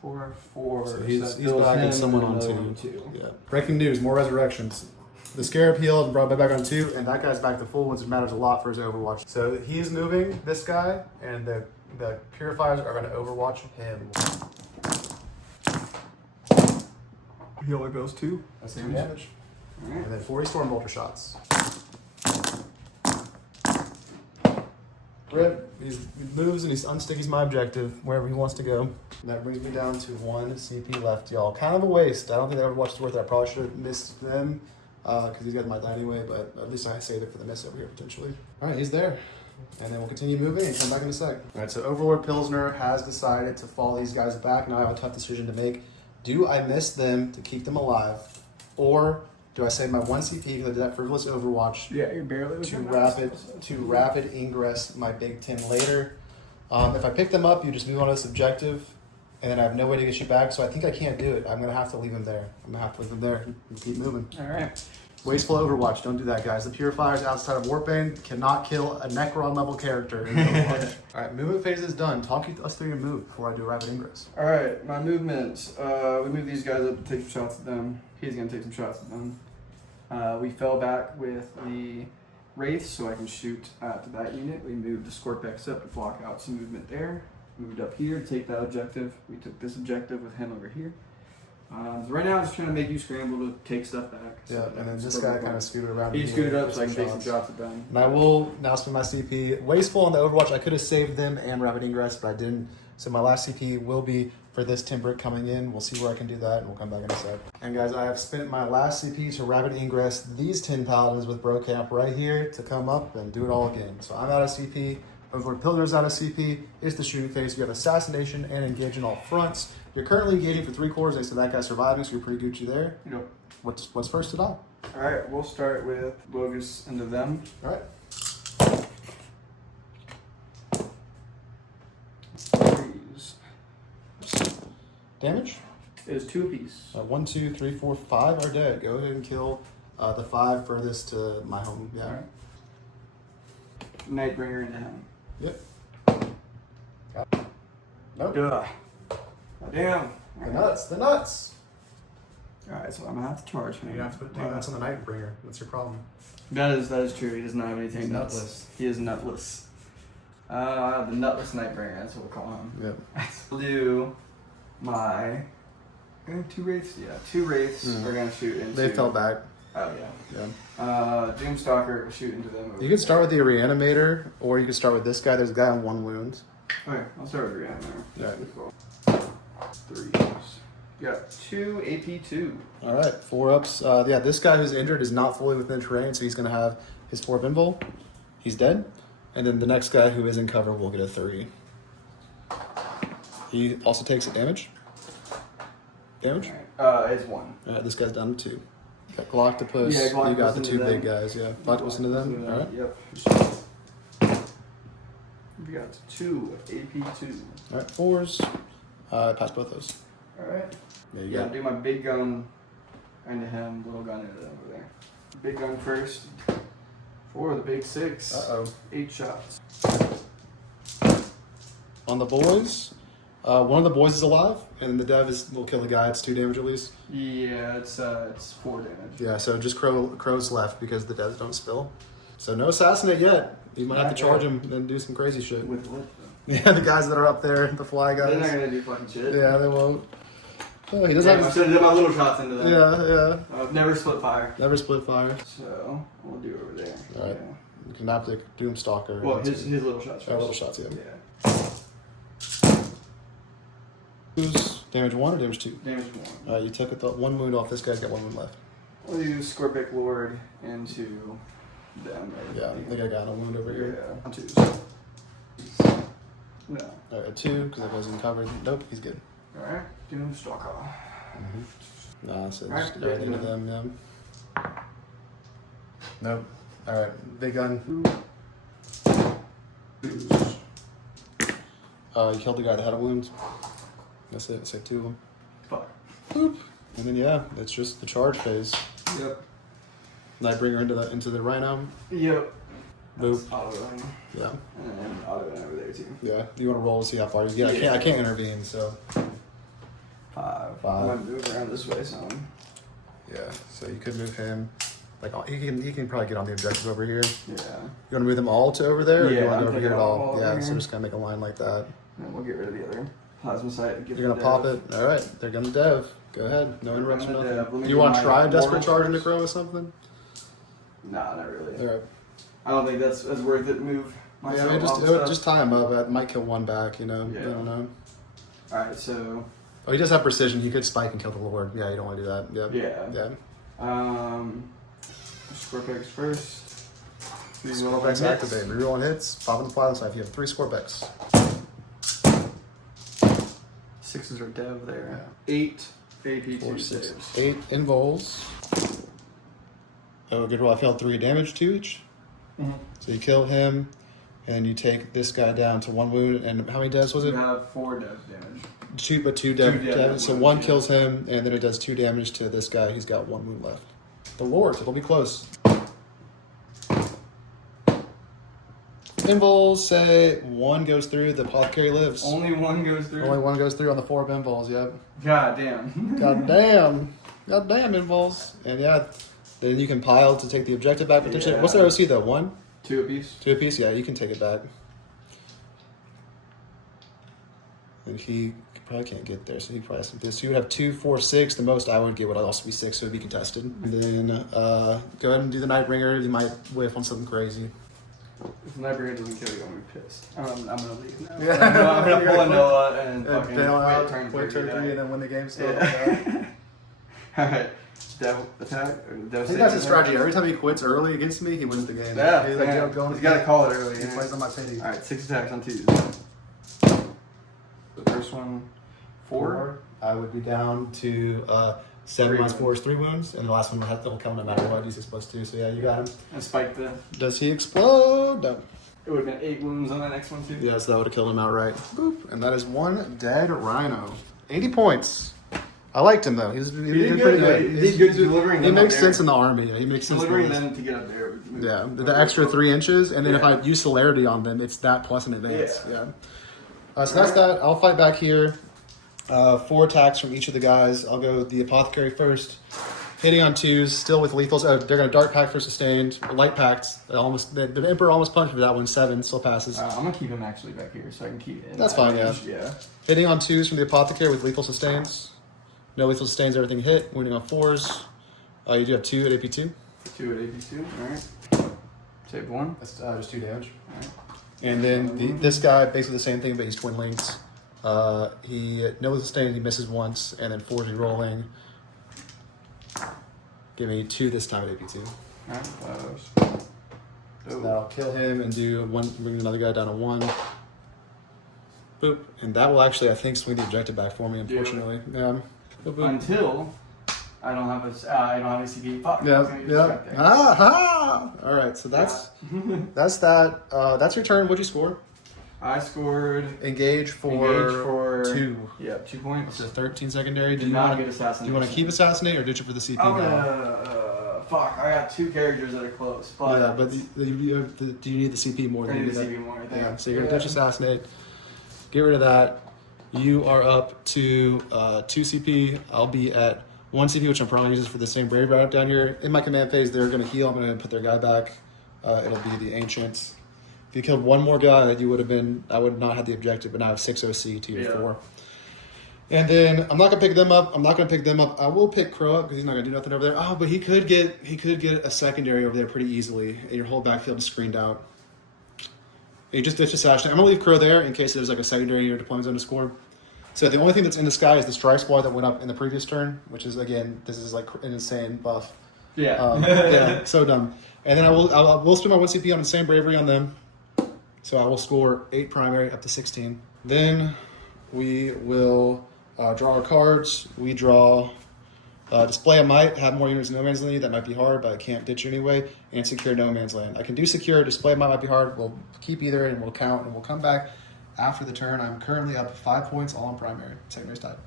4, 4. So that he's fills back him, and someone and on another 2. one, 2. Yeah. Breaking news, more resurrections. The Scarab healed and brought back on 2, and that guy's back to full, which matters a lot for his Overwatch. So he's moving, this guy, and the Purifiers are going to Overwatch him. He only goes 2. That's 2 damage. Alright. And then 40 Stormbolter shots. Rip, he moves and he unstickies my objective wherever he wants to go. And that brings me down to 1 CP left, y'all. Kind of a waste. I don't think the Overwatch is worth it. I probably should have missed them because these guys might die anyway, but at least I saved it for the miss over here potentially. All right, he's there. And then we'll continue moving and come back in a sec. All right, so Overlord Pislner has decided to fall these guys back. Now I have a tough decision to make. Do I miss them to keep them alive? Or do I save my 1 CP because I did that frivolous Overwatch Yeah, you're barely to rapid ingress my Big 10 later? If I pick them up, you just move on to this objective, and then I have no way to get you back, so I think I can't do it. I'm going to have to leave them there. I'm going to have to leave them there and keep moving. All right. Wasteful Overwatch. Don't do that, guys. The Purifiers outside of Warpbane cannot kill a Necron level character in Overwatch. All right, movement phase is done. Talk us through your move before I do rapid ingress. All right, my movement. We move these guys up to take some shots at them. He's going to take some shots at them. We fell back with the Wraiths so I can shoot at that unit. We moved the Scorpex up to block out some movement there. Moved up here to take that objective. We took this objective with him over here. So right now I'm just trying to make you scramble to take stuff back. Yeah, and then this guy kind of scooted around. He scooted up so I can take some shots at them. And I will now spend my CP. Wasteful on the Overwatch. I could have saved them and rapid ingress, but I didn't. So my last CP will be for this Timbrick coming in. We'll see where I can do that, and we'll come back in a sec. And guys, I have spent my last CP to rapid ingress these 10 Paladins with Bro Camp right here to come up and do it all again. So I'm out of CP. Overlord Pislner's out of CP. It's the shooting phase. We have Assassination and Engage in all fronts. You're currently engaging for 3 quarters. They said that guy's surviving, so you're pretty Gucci there. Yep. What's first to die? All right, we'll start with Bogus into them. All right. Threes. Damage? It is 2 apiece. 1, 2, 3, 4, 5 are dead. Go ahead and kill the 5 furthest to my home. Yeah. All right. Nightbringer into him. Yep. Nope. Duh. Damn. The nuts. Alright, so I'm gonna have to charge him. You have to put nuts on the Nightbringer. That's your problem. That is true. He does not have anything He's nuts. nutless. He is nutless. The nutless Nightbringer, that's what we'll call him. Yep. Blew my... I have 2 Wraiths? Yeah, 2 Wraiths are gonna shoot into... They fell back. Oh, yeah. Yeah. Doomstalker will shoot into them. You can start with the Reanimator, or you can start with this guy. There's a guy on 1 wound. Okay, I'll start with Reanimator. Yeah. Cool. 3s. Got 2 AP2. All right, 4 ups. Yeah, this guy who's injured is not fully within terrain, so he's going to have his 4 invul. He's dead. And then the next guy who is in cover will get a 3. He also takes a damage. Damage? It's 1. All right, this guy's down to 2. Got Galactopus. Yeah, Galactopus You got the 2 into big them. guys. Yeah, Galactopus into them. All right. Yep. We got 2 AP2. All right, 4s. Pass both those. Alright. There you Yeah, go. do my big gun into him, little gun into them over there. Big gun first. 4, the big 6. Uh-oh. 8 shots. On the boys, one of the boys is alive, and the dev will kill the guy. It's 2 damage at least. Yeah, it's 4 damage. Yeah, so just Crow's left because the devs don't spill. So no assassinate yet. You might have to charge him and do some crazy shit. With what? Yeah, the guys that are up there, the fly guys. They're not gonna do fucking shit. Yeah, they won't. Oh, he doesn't I have. should have done my little shots into them. Yeah. Never split fire. Never split fire. So, we'll do over there. All right. Yeah. You can nap the Doomstalker. Well, his little shots first. Little shots, yeah. Yeah. Who's damage 1 or damage 2? Damage 1. You took 1 wound off. This guy's got 1 wound left. We'll use Scorpic Lord into them. Yeah, I think I got a wound over here. Yeah, on 2s. No. All right, 2 because that goes in cover. Nope, he's good. Alright, Doomstalker. Nah, so Alright, just everything to them, yeah. Nope. Alright, big gun. You killed the guy that had a wound. That's it, it's like 2 of them. Fuck. Boop. And then yeah, it's just the charge phase. Yep. Nightbringer into the Rhino. Yep. Boop. Auto run. Yeah. And then auto run over there too. Yeah. You want to roll to see how far you get. Yeah. I can't intervene, so. 5. 5. I'm gonna move around this way some. Yeah. So you could move him. Like he can probably get on the objective over here. Yeah. You want to move them all to over there? Or Yeah, you want to I'm go over here taking at all all? over Yeah. here. So just kind of make a line like that. And we'll get rid of the other plasma site. You're gonna pop it. All right. They're gonna dev. Go ahead. No interrupts or gonna nothing. dev. Let me Do you do want to my try Desperate mortal Charge into first. Crow or something? Nah, not really. All right. I don't think that's worth it to move Yeah, myself. I mean, off stuff. just tie him up. That might kill 1 back. You know. Yeah. I don't know. Alright, so. Oh, he does have precision. He could spike and kill the Lord. Yeah, you don't want to do that. Yeah. Yeah. Yeah. Scorpex first. Scorpex activate. Reroll on hits. Pop in the plasma side. You have 3 Scorpex. 6s are dev there. 8 AP 4, 2 6, saves. 8 invols. Oh, good roll. I failed 3 damage to each. Mm-hmm. So you kill him, and you take this guy down to 1 wound. And how many deaths was it? You have 4 death damage. 2 death damage. So wounds, 1 yeah. kills him, and then it does 2 damage to this guy who's got 1 wound left. The Lord, it'll be close. Invols say 1 goes through, the apothecary lives. Only 1 goes through? Only 1 goes through on the 4 invols, yep. God damn. God damn. God damn invols. And yeah, then you can pile to take the objective back potentially. Yeah. What's the OC though? 1? 2 apiece. 2 apiece? Yeah, you can take it back. And he probably can't get there, so he probably has to do this. So you would have 2, 4, 6. The most I would get would also be 6, so it would be contested. And then go ahead and do the Nightbringer. You might whiff on something crazy. If Nightbringer doesn't kill you, I'm gonna be pissed. I'm gonna leave now. Yeah. I'm gonna pull a Noah and fucking bail out, turn wait turn 3, and then win the game still. Yeah. Alright. Devil attack? I think that's his strategy. Every time he quits early against me, he wins the game. Yeah. He's like, yeah. yo, go on. He's gotta call it early. He Yeah. plays on my pity. Alright, 6 attacks on 2s. The first one, 4. I would be down to 7 minus 4 is 3 wounds, and the last one will come no matter what. He's supposed to, so yeah, you got him. And spike the. Does he explode? No. It would have been 8 wounds on that next one, too. Yeah, so that would have killed him outright. Boop. And that is 1 dead rhino. 80 points. I liked him, though. He did pretty good. He did good delivering He them makes up sense there. in the army. Yeah, he makes sense. Delivering them to get up there. Yeah, the extra 3 inches, and then if Yeah. I use celerity on them, it's that plus an advance. Yeah. So that's that. I'll fight back here. 4 attacks from each of the guys. I'll go with the apothecary first. Hitting on 2s, still with lethals. Oh, they're going to dark pack for sustained. Light packed. The Emperor almost punched for that one. 7 still passes. I'm gonna keep him actually back here so I can keep it. That's fine, range. Yeah. Hitting on 2s from the apothecary with lethal sustains. No lethal sustains, everything hit. Wounding on 4s. You do have 2 at AP2. 2 at AP2. All right. Save 1. That's just 2 damage. All right. And then this guy, basically the same thing, but he's twin links. He no sustain, he misses once, and then 4 re-rolling. Give me 2 this time at AP2. All right. So that'll kill him and do 1, bring another guy down to 1. Boop. And that will actually, I think, swing the objective back for me, unfortunately. Yeah. Boop, boop. Until I don't have a CP. Fuck. Yeah, I was gonna use yeah. distract there. Aha! All right, so that's that. That's your turn. What'd you score? I scored. Engage for 2. Yeah, 2 points. It's a 13 secondary. Did not get assassination. Do you want to keep assassinate or ditch it for the CP I'm now? gonna. Fuck. I got 2 characters that are close. But Yeah, but do you need the CP more I than need you the do that? CP more. I think. Yeah, so you're gonna ditch assassinate. Get rid of that. You are up to 2 CP. I'll be at 1 CP, which I'm probably using for the same brave route down here. In my command phase, they're gonna heal. I'm gonna put their guy back. It'll be the ancients. If you killed 1 more guy, you would have been. I would not have the objective, but now I have 6 OC to your 4. And then I'm not gonna pick them up. I will pick Crow up because he's not gonna do nothing over there. Oh, but he could get a secondary over there pretty easily. And your whole backfield is screened out. You just ditch assassinate. I'm gonna leave Crow there in case there's like a secondary or deployment zone to score. So the only thing that's in the sky is the strike squad that went up in the previous turn, which is again, this is like an insane buff. Yeah. Yeah, so dumb. And then I will spend my 1 CP on insane bravery on them. So I will score 8 primary up to 16. Then we will draw our cards. We draw Display of Might, have more units in No Man's Land. That might be hard, but I can't ditch you anyway. And Secure No Man's Land. I can do Secure. Display of Might might be hard. We'll keep either and we'll count and we'll come back after the turn. I'm currently up 5 points, all on primary. Secondary's tied.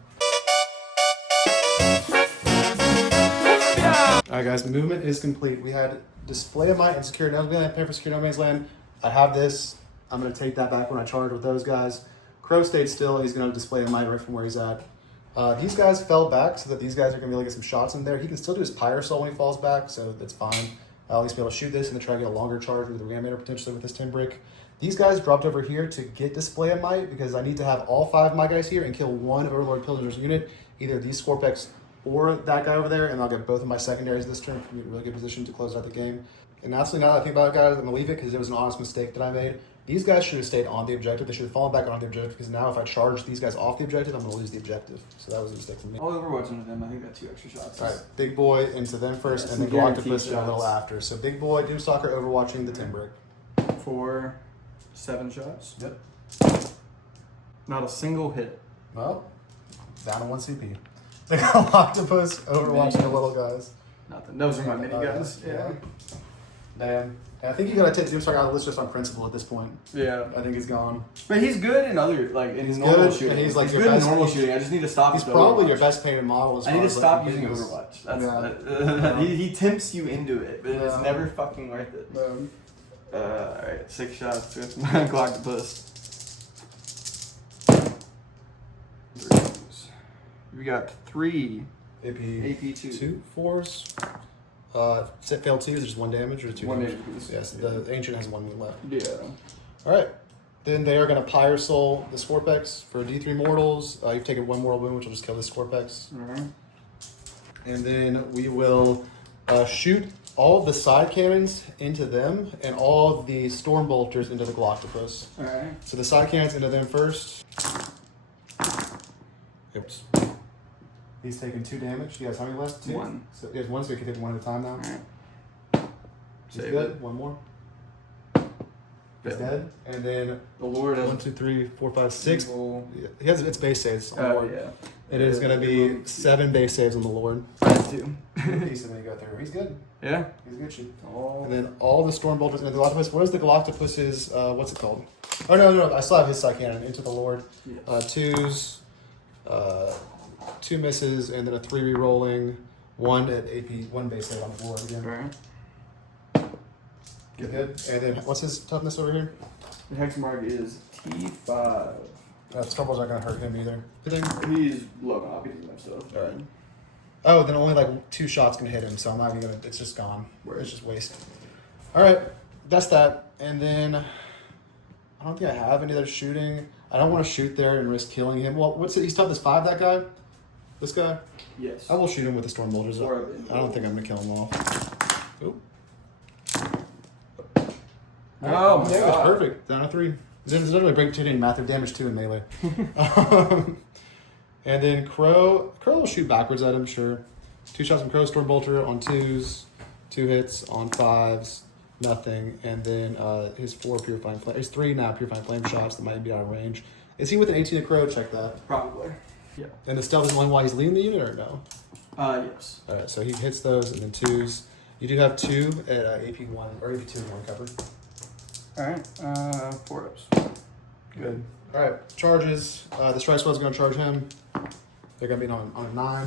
Alright guys, the movement is complete. We had Display of Might and Secure No Man's Land. Pay for Secure No Man's Land. I have this. I'm going to take that back when I charge with those guys. Crow stayed still. He's going to Display of Might right from where he's at. These guys fell back so that these guys are going to be able to get some shots in there. He can still do his Pyre Soul when he falls back, so that's fine. I'll at least be able to shoot this and then try to get a longer charge with the Reanimator potentially with this 10 brick. These guys dropped over here to get Display of Might because I need to have all 5 of my guys here and kill 1 Overlord Pislner's unit, either these Scorpex or that guy over there, and I'll get both of my secondaries this turn. Put me in a really good position to close out the game. And honestly, now that I think about it, guys, I'm going to leave it because it was an honest mistake that I made. These guys should have stayed on the objective. They should have fallen back on the objective because now if I charge these guys off the objective, I'm going to lose the objective. So that was a mistake for me. I'll Overwatch into them. I think got 2 extra shots. All right, Big Boy into them first, Yeah, and then some Galacticus guaranteed a little shots. after. So Big Boy, Doomstalker, Overwatching the 10 brick. For 7 shots. Yep. Not a single hit. Well, down to 1 CP. The Octopus Overwatch the little guys. Nothing. Those are my mini guns. Yeah. Damn. I think you gotta take Doomstar out of the list just on principle at this point. Yeah. I think he's gone. But he's good in other, like, in He's normal good, shooting. and he's, like, he's your good in best- normal shooting. I just need to stop. He's with probably Overwatch. your best painted model. As I far need to as, stop like, using business. Overwatch. That's, Yeah. he tempts you into it, but it's Yeah. never fucking worth it. Alright, 6 shots with my Octopus. We got 3 AP2. 2 4s. Fail 2 is just 1 damage or 2 1 damage? damage. Yes, the Ancient has 1 left. Yeah. Alright. Then they are going to Pyre Soul the Scorpex for D3 mortals. You've taken 1 mortal wound, which will just kill the Scorpex. Alright. And then we will shoot all of the side cannons into them and all of the Storm Bolters into the Galactopus. Alright. So the side cannons into them first. Oops. He's taking 2 damage. He has how many left? 2? 1. So he has 1, so he can take 1 at a time now. Alright. He's Save good. it. 1 more. He's Good. dead. And then The Lord has 1, 2, 3, 4, 5, 6. evil- He has its base saves on the Oh, Lord. yeah. It is going to be 7 base saves on the Lord. 2. Piece of it you got there. He's good. Yeah. He's good shit. Oh. And then all the Storm Bolters into the Galactopus. What is the Galactopus's, what's it called? Oh, no. I still have his side cannon into the Lord. Yes. 2s, 2 misses, and then a 3 re-rolling. 1 at AP, 1 base save on the Lord again. Alright. Good. And then what's his toughness over here? The hex mark is T5. Storm aren't going to hurt him either. He's low on obvious and stuff. Alright. Oh, then only like 2 shots can hit him, so I'm not even gonna. It's just gone. Word. It's just waste. All right, that's that. And then I don't think I have any other shooting. I don't want to shoot there and risk killing him. Well, what's it? He's toughness 5. That guy. This guy. Yes. I will shoot him with the Storm Bolters. Or of it. I don't think I'm gonna kill him off. Oop. Oh my Yeah, god. perfect. Down to 3. It doesn't really break 2 any math. They're damage 2 in melee. And then Crow will shoot backwards at him, sure. 2 shots from Crow, Storm Bolter on 2s, 2 hits on 5s, nothing. And then his 4 Purifying Flame, his 3 now Purifying Flame shots that might be out of range. Is he with an 18 to Crow? Check that. Probably. Yeah. And the stealth is only while he's leading the unit, or no? Yes. Alright, so he hits those, and then 2s. You do have 2 at AP1, or AP2 in 1 cover. Alright. 4 ups. Good. Alright, charges. The Strike Squad's going to charge him. They're going to be on a 9.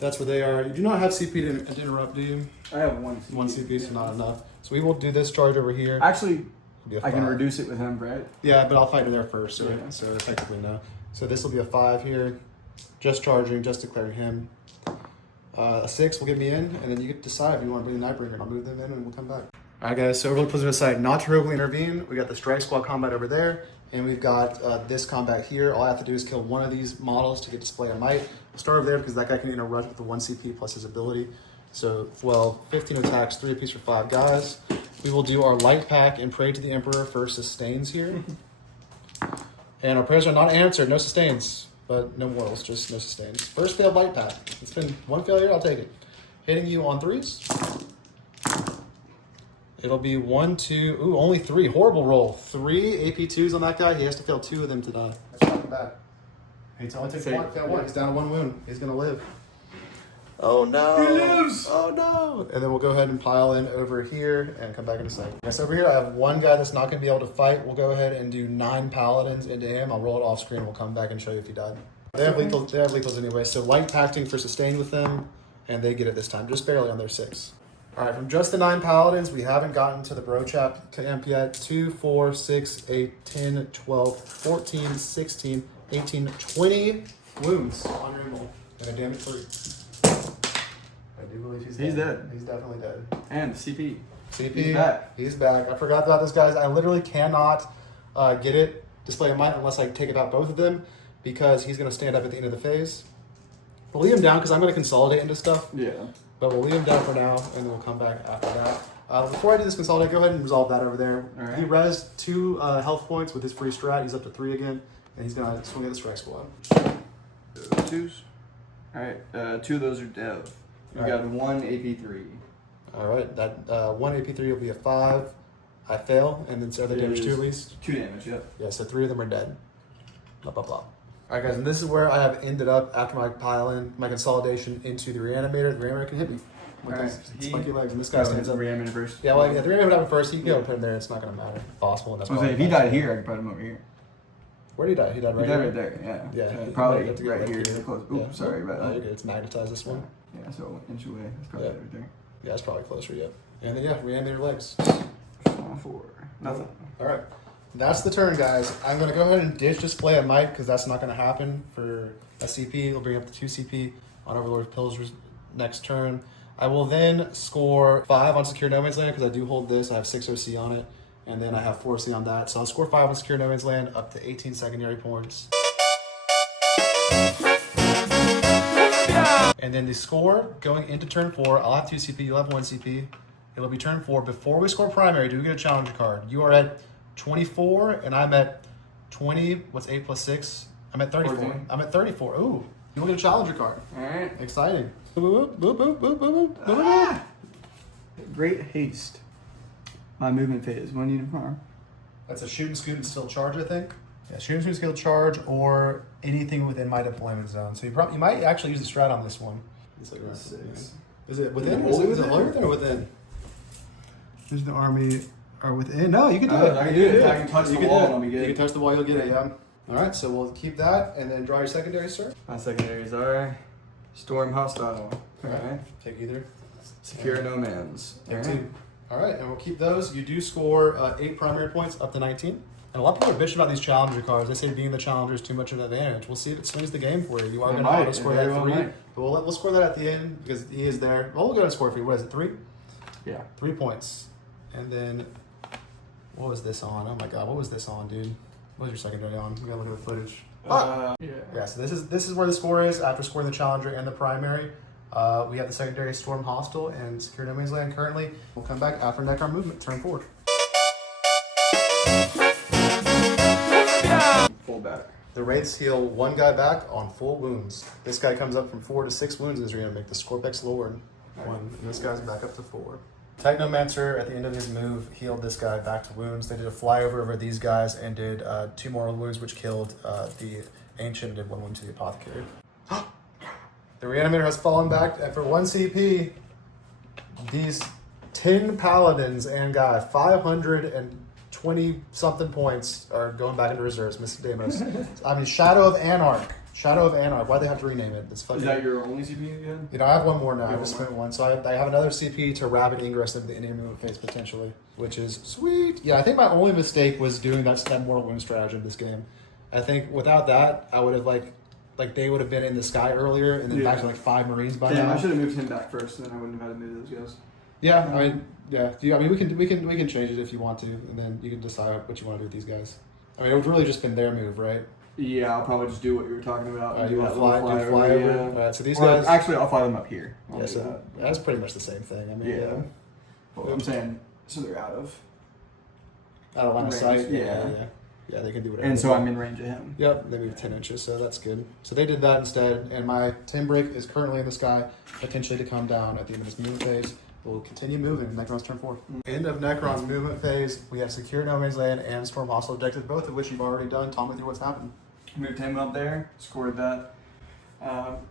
That's where they are. You do not have CP to interrupt, do you? I have 1 CP. 1 CP, so not enough. So we will do this charge over here. Actually, It'll be a I can 5. reduce it with him, right? Yeah, but I'll fight her there first, so, Yeah. so effectively no. So this will be a 5 here. Just charging, just declaring him. A 6 will get me in, and then you get to decide if you want to bring the Nightbringer, and I'll move them in, and we'll come back. Alright guys, so Overlord Pislner decided not to heroically intervene. We got the Strike Squad combat over there, and we've got this combat here. All I have to do is kill one of these models to get Display of Might. We'll start over there because that guy can interrupt with the 1 CP plus his ability. So, 15 attacks, 3 apiece for 5 guys. We will do our Light Pack and Pray to the Emperor for sustains here. And our prayers are not answered, no sustains, but no mortals, just no sustains. First failed Light Pack. It's been 1 failure, I'll take it. Hitting you on 3s. It'll be 1, 2, ooh, only 3. Horrible roll. 3 AP2s on that guy. He has to fail 2 of them to die. That's fucking bad. He's only taking 1, fail 1. He's down to 1 wound. He's gonna live. Oh no. He lives! Oh no. And then we'll go ahead and pile in over here and come back in a second. Yes, over here I have 1 guy that's not gonna be able to fight. We'll go ahead and do 9 paladins into him. I'll roll it off screen and we'll come back and show you if he died. They have lethals anyway, so light pacting for sustain with them, and they get it this time, just barely on their 6. Alright, from just the 9 paladins, we haven't gotten to the bro chap camp yet. 2, 4, 6, 8, 10, 12, 14, 16, 18, 20 wounds on Rimmel, and a damage 3. I do believe he's dead. He's definitely dead. And CP. CP, He's back. He's back. I forgot about this, guys. I literally cannot get it, Display of Might, unless I take it out both of them, because he's going to stand up at the end of the phase. We'll leave him down because I'm going to consolidate into stuff. Yeah. But we'll leave him down for now, and then we'll come back after that. Before I do this consolidate, go ahead and resolve that over there. All right. He res 2 health points with his free strat. He's up to 3 again, and he's going to swing at the Strike Squad. 2s. Alright, 2 of those are dev. We got 1 AP3. All right, that 1 AP3 will be a 5. I fail, and then so the damage 2 at least. 2 damage, yep. Yeah, so 3 of them are dead. Blah, blah, blah. All right, guys, and this is where I have ended up after my pile-in, my consolidation into the reanimator. The reanimator can hit me with All his right, spunky legs, and this guy stands up. Reanimator first. Yeah, well, if the reanimator would happen first, you can go put him there. It's not going to matter. Possible. That's If he died here, I could put him over here. Where did he die? He died right He died here. right there, yeah. Yeah, Probably have to get right here. here. Close. Oops, Yeah. sorry about that. Okay, it's magnetized this one. Yeah, so inch away. That's probably Yeah. right there. Yeah, it's probably closer, yep. And then, yeah, reanimator legs. 4. Nothing. All right. That's the turn, guys. I'm going to go ahead and ditch display a might because that's not going to happen for a CP. It'll bring up the 2 CP on Overlord Pislner's next turn. I will then score 5 on Secure No Man's Land because I do hold this. I have 6 OC on it, and then I have 4 OC on that. So I'll score 5 on Secure No Man's Land up to 18 secondary points. And then the score going into turn 4, I'll have 2 CP, you'll have 1 CP. It'll be turn 4. Before we score primary, do we get a challenger card? You are at 24, and I'm at 20. What's 8 plus 6? I'm at 34. 14. I'm at 34. Ooh, you will get a challenger card. All right. Exciting. Boop, boop, boop, boop, boop, boop, boop, boop. Ah! Great haste. My movement phase. One unit per arm. That's a shoot and scoot and still charge, I think. Yeah, shoot and scoot, skill charge, or anything within my deployment zone. So you might actually use the strat on this one. It's like 6. Is it within? Is it Is it within? within or within? There's the army are within. No, you can do Oh, it. I can You do it. I can touch the You wall do and I'll be it. good. You can touch the wall, you'll get it, yeah. All right, so we'll keep that and then draw your secondary, sir. My secondaries are Storm Hostile. Alright. Take either. Secure No Man's. Take Alright. 2. All right, and we'll keep those. You do score 8 primary points up to 19. And a lot of people are bitching about these challenger cards. They say being the challenger is too much of an advantage. We'll see if it swings the game for you. You are It going to might. auto score It that very well 3. might. But we'll score that at the end because he is there. Well, we'll go and score for you. What is it, 3? Yeah. 3 points. And then, what was this on? Oh my god, what was this on, dude? What was your secondary on? We gotta look at the footage. Yeah. Yeah, so this is where the score is after scoring the challenger and the primary. We have the secondary Storm Hostile and Secure No Man's Land currently. We'll come back after Necron movement, turn 4. Full back. The Wraiths heal 1 guy back on full wounds. This guy comes up from 4 to 6 wounds as you're gonna make the Scorpex Lord 1. And this guy's back up to 4. Technomancer at the end of his move healed this guy back to wounds. They did a flyover over these guys and did 2 more wounds, which killed the Ancient and did 1 wound to the Apothecary. The Reanimator has fallen back for 1 CP. These 10 Paladins and guy, 520 something points are going back into reserves, Mr. Demos. I mean, Shadow of Anarch. Shadow of Anarch. Why'd they have to rename it? It's fucking. Is that your only CPU you had? You know, I have 1 more now. You I have just one spent 1. So I have another CP to rapid ingress into the enemy movement phase potentially, which is sweet. Yeah, I think my only mistake was doing that mortal wound strategy in this game. I think without that, I would have like they would have been in the sky earlier and then back to like 5 Marines by Damn, now. I should have moved him back first, then I wouldn't have had to move those guys. Yeah, I mean, yeah. I mean, we can change it if you want to, and then you can decide what you want to do with these guys. I mean, it's really just been their move, right? Yeah, I'll probably just do what you were talking about. You want to fly over? Yeah. All right, so these Or guys. actually, I'll fly them up here. I'll Yeah, do so that. that's pretty much the same thing. I mean, Yeah. Well, I'm saying, so they're out of. out of line of Range, sight. yeah. Yeah, they can do whatever. And they so want. I'm in range of him. Yep, they moved 10 inches, so that's good. So they did that instead, and my Timbrick is currently in the sky, potentially to come down at the end of this movement phase. We'll continue moving. Necron's turn 4. End of Necron's movement phase. We have Secure No Man's Land and Storm Hostile objectives, both of which you've already done. Talk me through what's happened. Moved him up there, scored that.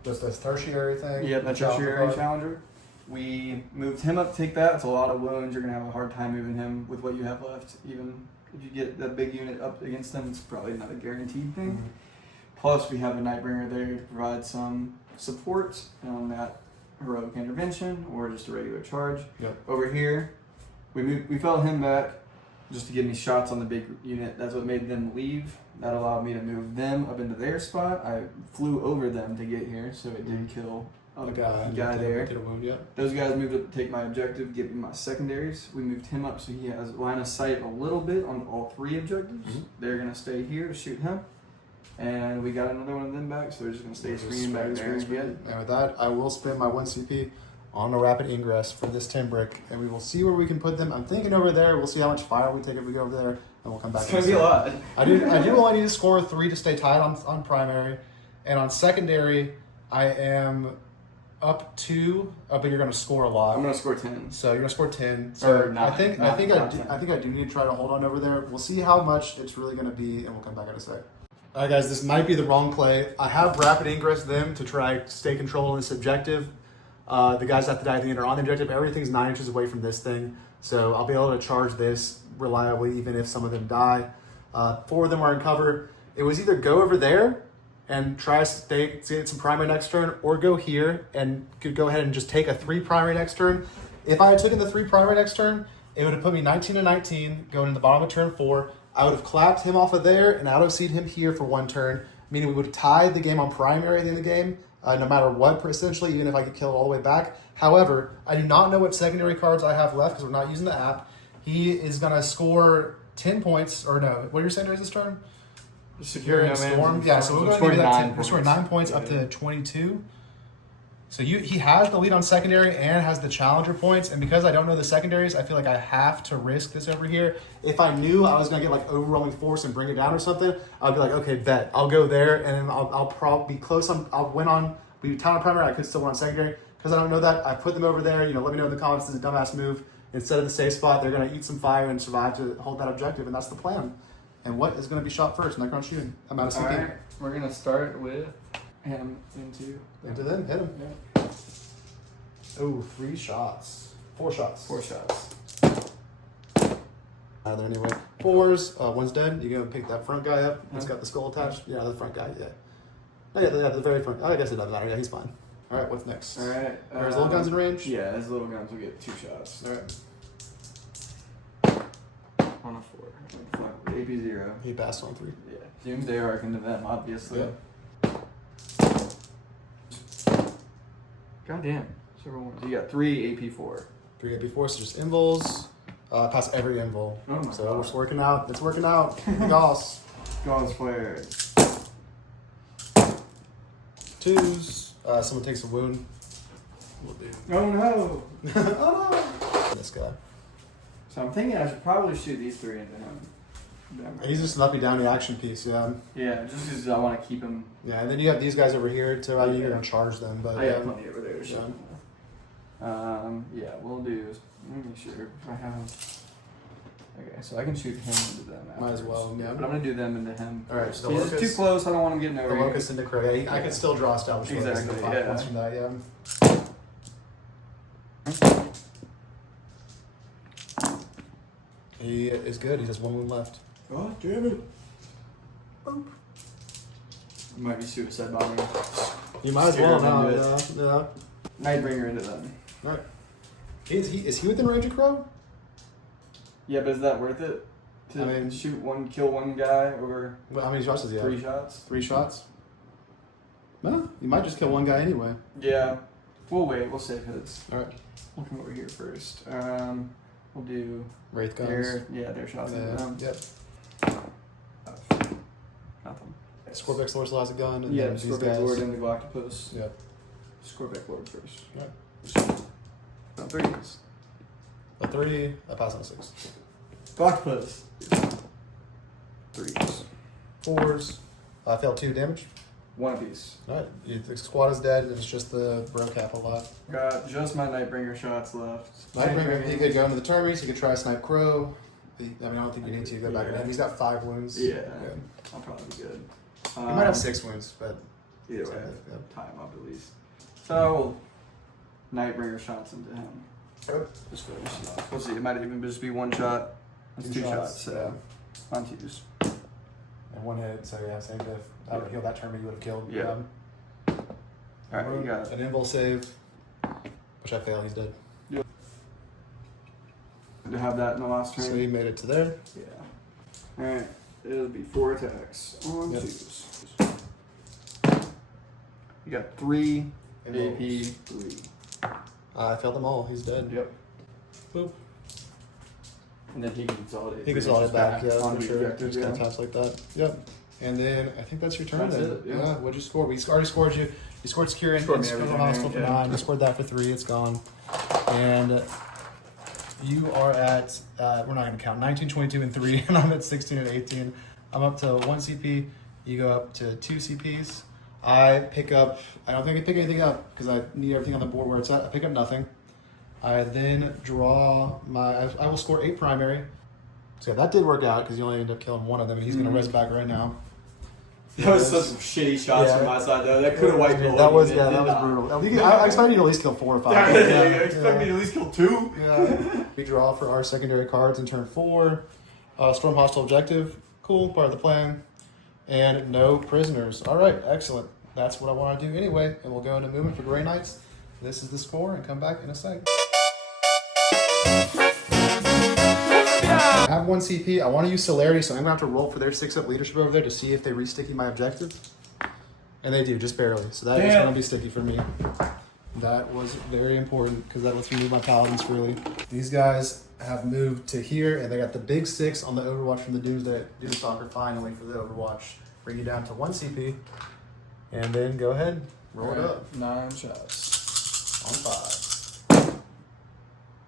Just this tertiary thing? Yeah, the Challenger tertiary card? challenger. We moved him up to take that. It's a lot of wounds. You're going to have a hard time moving him with what you have left. Even if you get that big unit up against them, it's probably not a guaranteed thing. Mhm. Plus, we have a Nightbringer there to provide some support on that heroic intervention or just a regular charge. Yep. Over here, we fell him back just to give me shots on the big unit. That's what made them leave. That allowed me to move them up into their spot. I flew over them to get here, so it did kill a guy there. Did a wound, yeah. Those guys moved up to take my objective, give me my secondaries. We moved him up so he has line of sight a little bit on all 3 objectives. Mhm. They're going to stay here to shoot him. And we got another one of them back, so they're just going to stay screening back there. And with that, I will spend my 1 CP on a rapid ingress for this Timbrick, and we will see where we can put them. I'm thinking over there. We'll see how much fire we take if we go over there, and we'll come back. It's going to be a lot. I do only need to score 3 to stay tied on primary, and on secondary, I am up 2, but you're going to score a lot. I'm going to score 10. So you're gonna score 10. So Or not, I think not I do need to try to hold on over there. We'll see how much it's really gonna be, and we'll come back in a sec. All right, guys, this might be the wrong play. I have rapid ingress them to try to stay control on this objective. The guys that have to die at the end are on the objective. Everything's 9 inches away from this thing, so I'll be able to charge this reliably even if some of them die. 4 of them are in cover. It was either go over there and try to get some primary next turn, or go here and could go ahead and just take a 3 primary next turn. If I had taken the 3 primary next turn, it would have put me 19 to 19 going in the bottom of turn 4. I would have clapped him off of there and out of seed him here for 1 turn, meaning we would have tied the game on primary at the end of the game, no matter what, essentially, even if I could kill it all the way back. However, I do not know what secondary cards I have left because we're not using the app. He is going to score 10 points, or no, what are your secondaries this turn? Secure no Storm. Yeah, so we're going to score 9 points up to 22. So he has the lead on secondary and has the challenger points, and because I don't know the secondaries, I feel like I have to risk this over here. If I knew I was going to get like overwhelming force and bring it down or something, I'd be like, okay, bet. I'll go there, and then I'll probably be close on, I'll win on, we time on primary, I could still win on secondary. Because I don't know that, I put them over there, let me know in the comments, this is a dumbass move. Instead of the safe spot, they're going to eat some fire and survive to hold that objective, and that's the plan. And what is going to be shot first? Necron shooting. I'm out of CP. Alright, we're going to start with him into them, hit him. Yeah. Oh, 3 shots. 4 shots. 4 shots. Out of there anyway. 4s, one's dead. You go pick that front guy up. He's got the skull attached. Yeah, the front guy, yeah. Oh, yeah, the very front. Oh, I guess it doesn't matter. Yeah, he's fine. Alright, what's next? Alright. Are his little guns in range? Yeah, his little guns will get 2 shots. Alright. On a 4. AP 0. He passed on 3. Yeah. Doomsday Arc into them, obviously. Yeah. Goddamn. Several ones. You got 3 AP 4. 3 AP4, so just invols. Pass every invol. Oh my so God. it's working out. It's working out. Goss. Gaunt's flared. 2s. Someone takes a wound. We'll do. Oh no! Oh no! This guy. So I'm thinking I should probably shoot these 3 into him. He's just an up and down the action piece, yeah. Yeah, just because I want to keep him. Yeah, and then you have these guys over here to you're gonna charge them, but I got plenty over there to shoot. Yeah. Yeah, we'll do. Let me make sure if I have. Okay, so I can shoot him into them. Might as well. Yeah, but I'm gonna do them into him. All right, so He's just too close. I don't want him getting over the here. locust into Crow. Yeah, I can still draw establishment. Exactly, 5 yeah. points from that. Yeah. He is good. He has 1 wound left. God damn it! Boop. Might be suicide bombing. You might as well now. Into Yeah. Nightbringer into them. All right. Is he within range of Crow? Yeah, but is that worth it? To shoot 1, kill 1 guy over Well, how many shots does he have? 3 shots? 3 shots? No, you might just kill 1 guy anyway. Yeah. We'll wait. We'll save his. All right. We'll come over here first. We'll do Wraith guns. their shots into them. Yep. Nothing. Scorpex Lord still has a gun. And Yeah, then these Scorpic guys. Lord and the Galactopus. Yep. Scorpic Lord first. Right. No, 3s. A 3, I pass on 6. Galactopus. 3s. 4s. I failed 2 damage. 1 apiece. Alright, the squad is dead, and it's just the bro cap a lot. Got just my Nightbringer shots left. Nightbringer, he could go into the Termies, he could try Snipe Crow. I don't think you need to go back at him. He's got 5 wounds. Yeah. I'll probably be good. He might have 6 wounds, but Either way, yeah. tie him up at least. So, Nightbringer shots into him. Good. Just finish it off. We'll see. It might even just be 1 shot. That's 2 shots. So, on 2s. And 1 hit, so yeah, same if I would have healed that turn, you would have killed. Yeah. Alright, you got an invul save, which I failed, he's dead. to have that in the last turn. So he made it to there. Yeah. Alright, it'll be 4 attacks on 2s. You got 3 AP 3. I failed them all, he's dead. Yep. Boop. And then he can consolidate. He consolidate back, yeah, on for the sure. objective, Just kind of yeah. taps like that. Yep. And then I think that's your turn That's then. it, yeah. What'd you score? We already scored you. You scored Secure and Scored me Scored everything, Hostile for yeah. 9. You scored that for 3. It's gone. And you are at, we're not going to count, 19, 22, and 3. And I'm at 16 and 18. I'm up to 1 CP. You go up to 2 CPs. I pick up, I don't think I pick anything up because I need everything on the board where it's at. I pick up nothing. I then draw my, I will score 8 primary. So yeah, that did work out because you only ended up killing 1 of them. And he's going to res back right now. That was such shitty shots from my side though. That could have wiped the That was brutal. I expected you to at least kill 4 or 5. I expected me to at least kill 2. Yeah. We draw for our secondary cards in turn 4. Storm hostile objective. Cool, part of the plan. And no prisoners. All right, excellent. That's what I want to do anyway. And we'll go into movement for Grey Knights. This is the score and come back in a sec. I have 1 CP. I want to use Celerity, so I'm going to have to roll for their 6-up leadership over there to see if they re-sticky my objective. And they do, just barely. So that is going to be sticky for me. That was very important because that lets me move my paladins freely. These guys have moved to here, and they got the big 6 on the Overwatch from the Doomstalker finally for the Overwatch. Bring you down to 1 CP. And then go ahead, roll it up. 9 shots. On 5.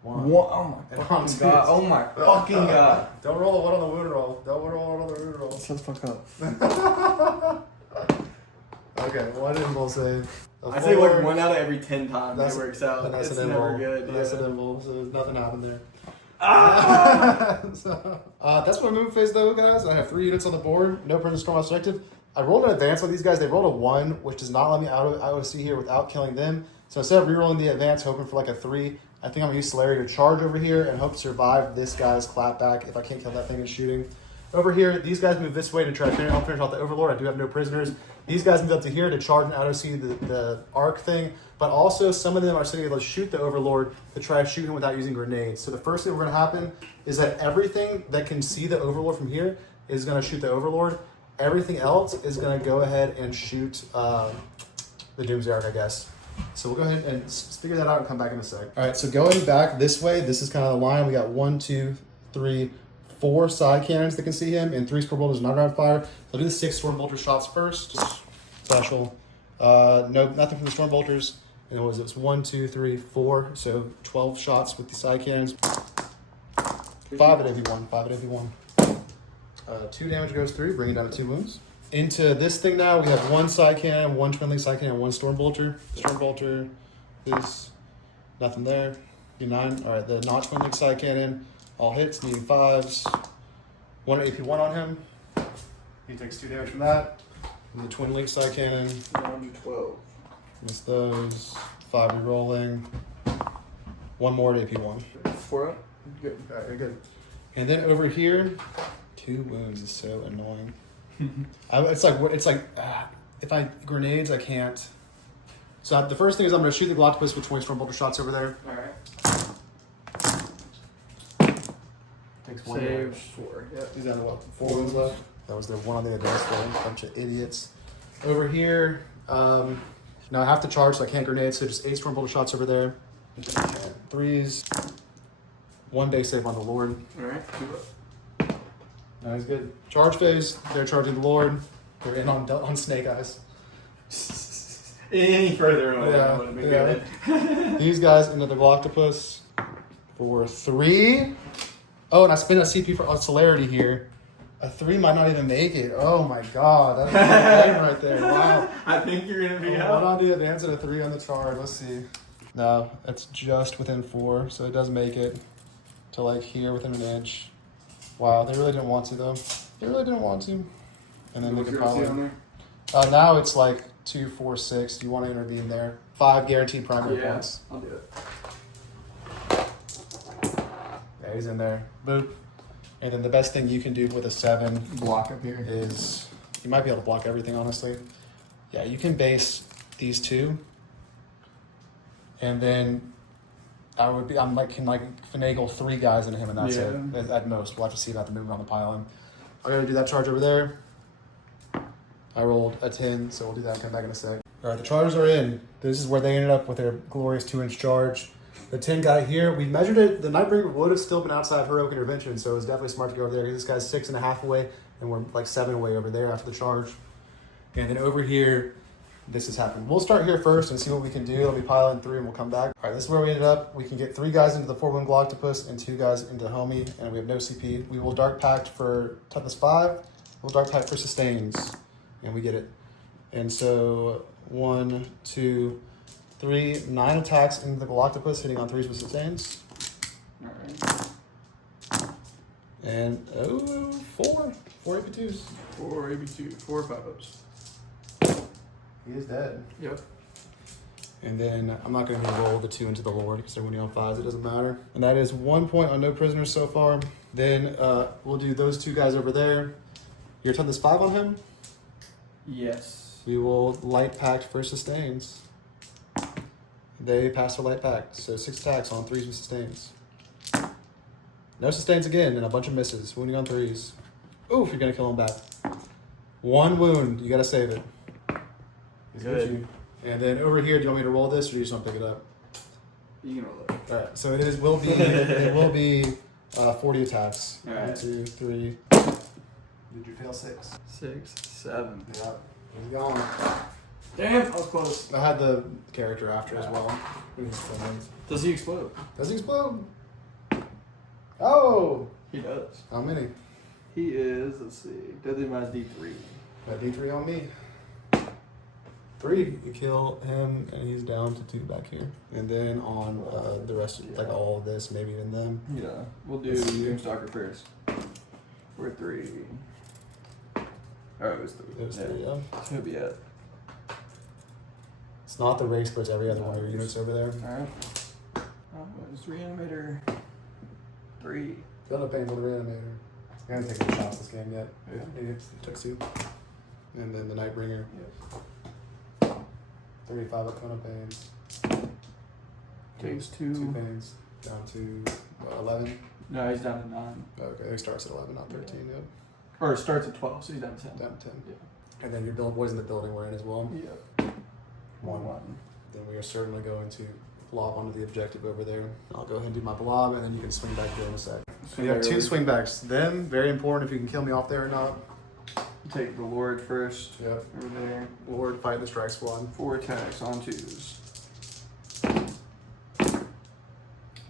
1. Oh my fucking god. Oh my fucking god. Don't roll a 1 on the wound roll. Don't roll 1 on the wound roll. Shut the fuck up. Okay, 1 invul save. I say like 1 out of every 10 times it works out. That's It's an never invul. good. That's an invul, so nothing happened there. So, that's my move phase though, guys. I have 3 units on the board. No prison storm objective. I rolled an advance on these guys. They rolled a 1, which does not let me out of IOC here without killing them. So instead of rerolling the advance, hoping for like a 3, I think I'm gonna use Celerity to charge over here and hope to survive this guy's clapback if I can't kill that thing in shooting. Over here, these guys move this way to try to finish off the Overlord. I do have no prisoners. These guys move up to here to charge and IOC the arc thing, but also some of them are sitting able to shoot the Overlord to try to shoot him without using grenades. So the first thing we're gonna happen is that everything that can see the Overlord from here is gonna shoot the Overlord. Everything else is gonna go ahead and shoot the Doomsday Arc, I guess. So we'll go ahead and figure that out and come back in a sec. All right, so going back this way, this is kind of the line. We got 1, 2, 3, 4 side cannons that can see him, and 3 Storm Bolters not around fire. I'll do the 6 Storm Bolter shots first. Special. No, nothing from the Storm Bolters. And it was 1, 2, 3, 4. So 12 shots with the side cannons. 5 at AV1. 5 at AV1. 2 damage goes through, bringing down to 2 wounds. Into this thing now, we have 1 side cannon, 1 twin link side cannon, 1 Storm Bolter. Storm Bolter is nothing there. B9. All right, the not twin link side cannon, all hits, needing 5s. 1 AP1 on him. He takes 2 damage from that. And the twin link side cannon. 1 to 12. Miss those. 5 rerolling. 1 more at AP1. 4 up. Good. All right, very good. And then over here, 2 wounds is so annoying. It's like if I grenades, I can't. So the first thing is I'm going to shoot the Galactopus with 20 Storm Bolter shots over there. All right. Takes 1 Save damage. 4. Yep. He's down to what? 4 wounds left. That was their 1 on the advanced one. Bunch of idiots. Over here, now I have to charge, so I can't grenade. So just 8 Storm Bolter shots over there. 3s. 1 base save on the Lord. All right. 2 up. No, he's good. Charge phase. They're charging the Lord. They're in on Snake Eyes. Any further away, Yeah, would have been good. These guys into the Galactopus for 3. Oh, and I spent a CP for Celerity here. A 3 might not even make it. Oh my god, that's a game right there. Wow. I think you're gonna be 1 out. on the advance and a 3 on the charge. Let's see. No, it's just within 4, so it does make it to like here within an inch. Wow, they really didn't want to though. They really didn't want to. And then What's they your could AC probably. on there? Now it's like 2, 4, 6. Do you want to intervene there? 5 guaranteed primary Yeah, points. I'll do it. Yeah, he's in there. Boop. And then the best thing you can do with a 7 Block up here. is you might be able to block everything, honestly. Yeah, you can base these 2, and then I'm can finagle 3 guys into him, and that's it at most. We'll have to see about the movement on the pylon. I'm gonna do that charge over there. I rolled a 10, so we'll do that and come back in a sec. All right, the chargers are in. This is where they ended up with their glorious 2-inch charge. The 10 guy here, we measured it. The Nightbringer would have still been outside heroic intervention, so it was definitely smart to go over there because this guy's 6.5 away, and we're like 7 away over there after the charge. And then over here, this has happened. We'll start here first and see what we can do. It'll be piling 3 and we'll come back. All right, this is where we ended up. We can get 3 guys into the 4-1 Galactopus and 2 guys into Homie, and we have no CP. We will Dark Pact for toughness 5. We'll Dark Pact for sustains, and we get it. And so 1, 2, 3, 9 attacks into the Galactopus, hitting on 3s with sustains. All right. And 4. 4 AP2s. 4 AB2, 4 5-ups. He is dead. Yep. And then I'm not going to roll the 2 into the Lord because they're winning on 5s. It doesn't matter. And that is 1 point on no prisoners so far. Then we'll do those 2 guys over there. Your turn. There's 5 on him. Yes. We will light pact for sustains. They pass their light pact. So 6 attacks on 3s with sustains. No sustains again and a bunch of misses. Wounding on 3s. Oof, you're going to kill him back. 1 wound. You got to save it. He's good. And then over here, do you want me to roll this or do you just want to pick it up? You can roll it. Alright, so it will be 40 attacks. All right. 1, 2, 3. Did you fail 6? 6, 7. Yep. He's gone. Damn, I was close. I had the character after as well. Does he explode? Does he explode? Oh! He does. How many? He is, let's see, deadly minus D3. Got D3 on me. 3. You kill him, and he's down to 2 back here. And then on the rest, like all of this, maybe even them. Yeah, we'll do Doomstalker first. We're 3. Oh, it was 3. It was 3, yeah. It's gonna be it. It's not the race, but it's every other one of your units over there. Alright. It's Reanimator. 3. Feel no pain for the reanimator. I haven't taken any shots this game yet. Yeah. Maybe it took 2. And then the Nightbringer. Yep. 35 up of pains. Takes 2 2. pains. Down to 11. No, he's down to 9. Okay, he starts at 11, not 13. Yep. Or starts at 12, so he's down to 10. Down to 10. Yeah. And then your boys in the building we're in as well. Yep. 1. Then we are certainly going to blob onto the objective over there. I'll go ahead and do my blob, and then you can swing back here in a sec. So you have 2 swing backs. Them, very important if you can kill me off there or not. Take the Lord first. Yep. Over there. Lord, fight the strike squad. 4 attacks on 2s.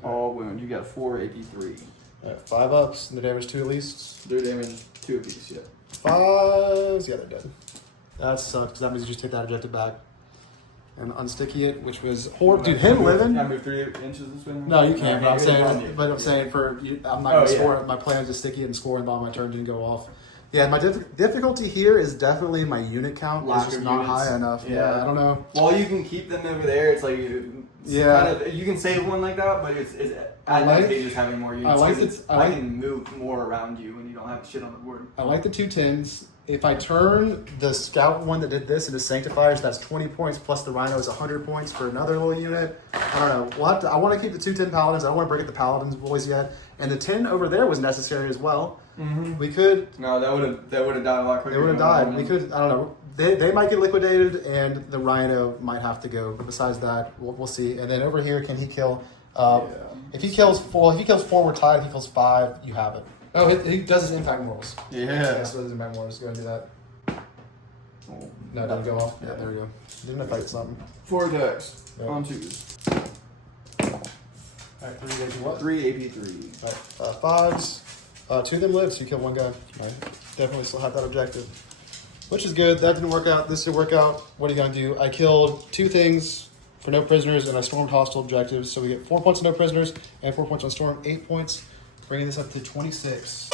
All wound. You got 4 AP3. Alright, 5 ups, and the damage 2 at least. Their damage 2 apiece, yeah. 5s, yeah, they're dead. That sucks, because that means you just take that objective back. And unsticky it, which was horrible. Dude, him living. Can I move 3 inches this way? No, you can't. No, but I'm saying for you, I'm not gonna score it. My plan is to sticky it and score, and on my turn didn't go off. Yeah, my difficulty here is definitely my unit count is just not high enough. Yeah, I don't know. Well, you can keep them over there. It's like kind of, you can save one like that, but it's advantageous having more units. I can move more around you when you don't have shit on the board. I like the 2 10s. If I turn the scout one that did this into sanctifiers, that's 20 points plus the rhino is 100 points for another little unit. I don't know. I want to keep the 2 10 paladins. I don't want to break up the paladins boys yet. And the 10 over there was necessary as well. Mm-hmm. We could. No, that would have died a lot quicker. They would have died. We could. I don't know. They might get liquidated, and the rhino might have to go. But besides that, we'll see. And then over here, can he kill? If he kills 4, we're tied. If he kills 5, you have it. Oh, he does his impact morals. Yeah. So his impact morals. Go and do that. No, don't go off. Yeah, there we go. Didn't I fight something? 4 attacks on 2s. Alright, 3 AP what? 3 AP3. Alright, 5s. 2 of them live, so you kill 1 guy. Right. Definitely still have that objective. Which is good. That didn't work out. This did work out. What are you going to do? I killed 2 things for no prisoners, and I stormed hostile objectives. So we get 4 points on no prisoners, and 4 points on storm. 8 points, bringing this up to 26.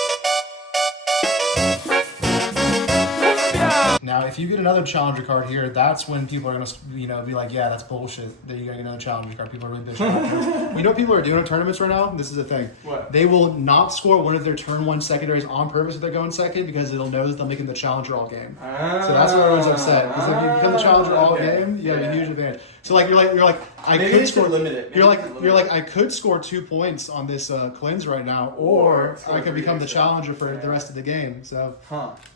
Now, if you get another challenger card here, that's when people are going to, be like, yeah, that's bullshit that you're getting another challenger card. People are really bitching. You know what people are doing in tournaments right now? This is the thing. What? They will not score one of their turn 1 secondaries on purpose if they're going second because they'll know that they'll make them the challenger all game. So that's why everyone's upset. Because if you become the challenger all game, you have a huge advantage. So you're like, I could score. You're like, I could score 2 points on this cleanse right now, or I could become the challenger for the rest of the game. So,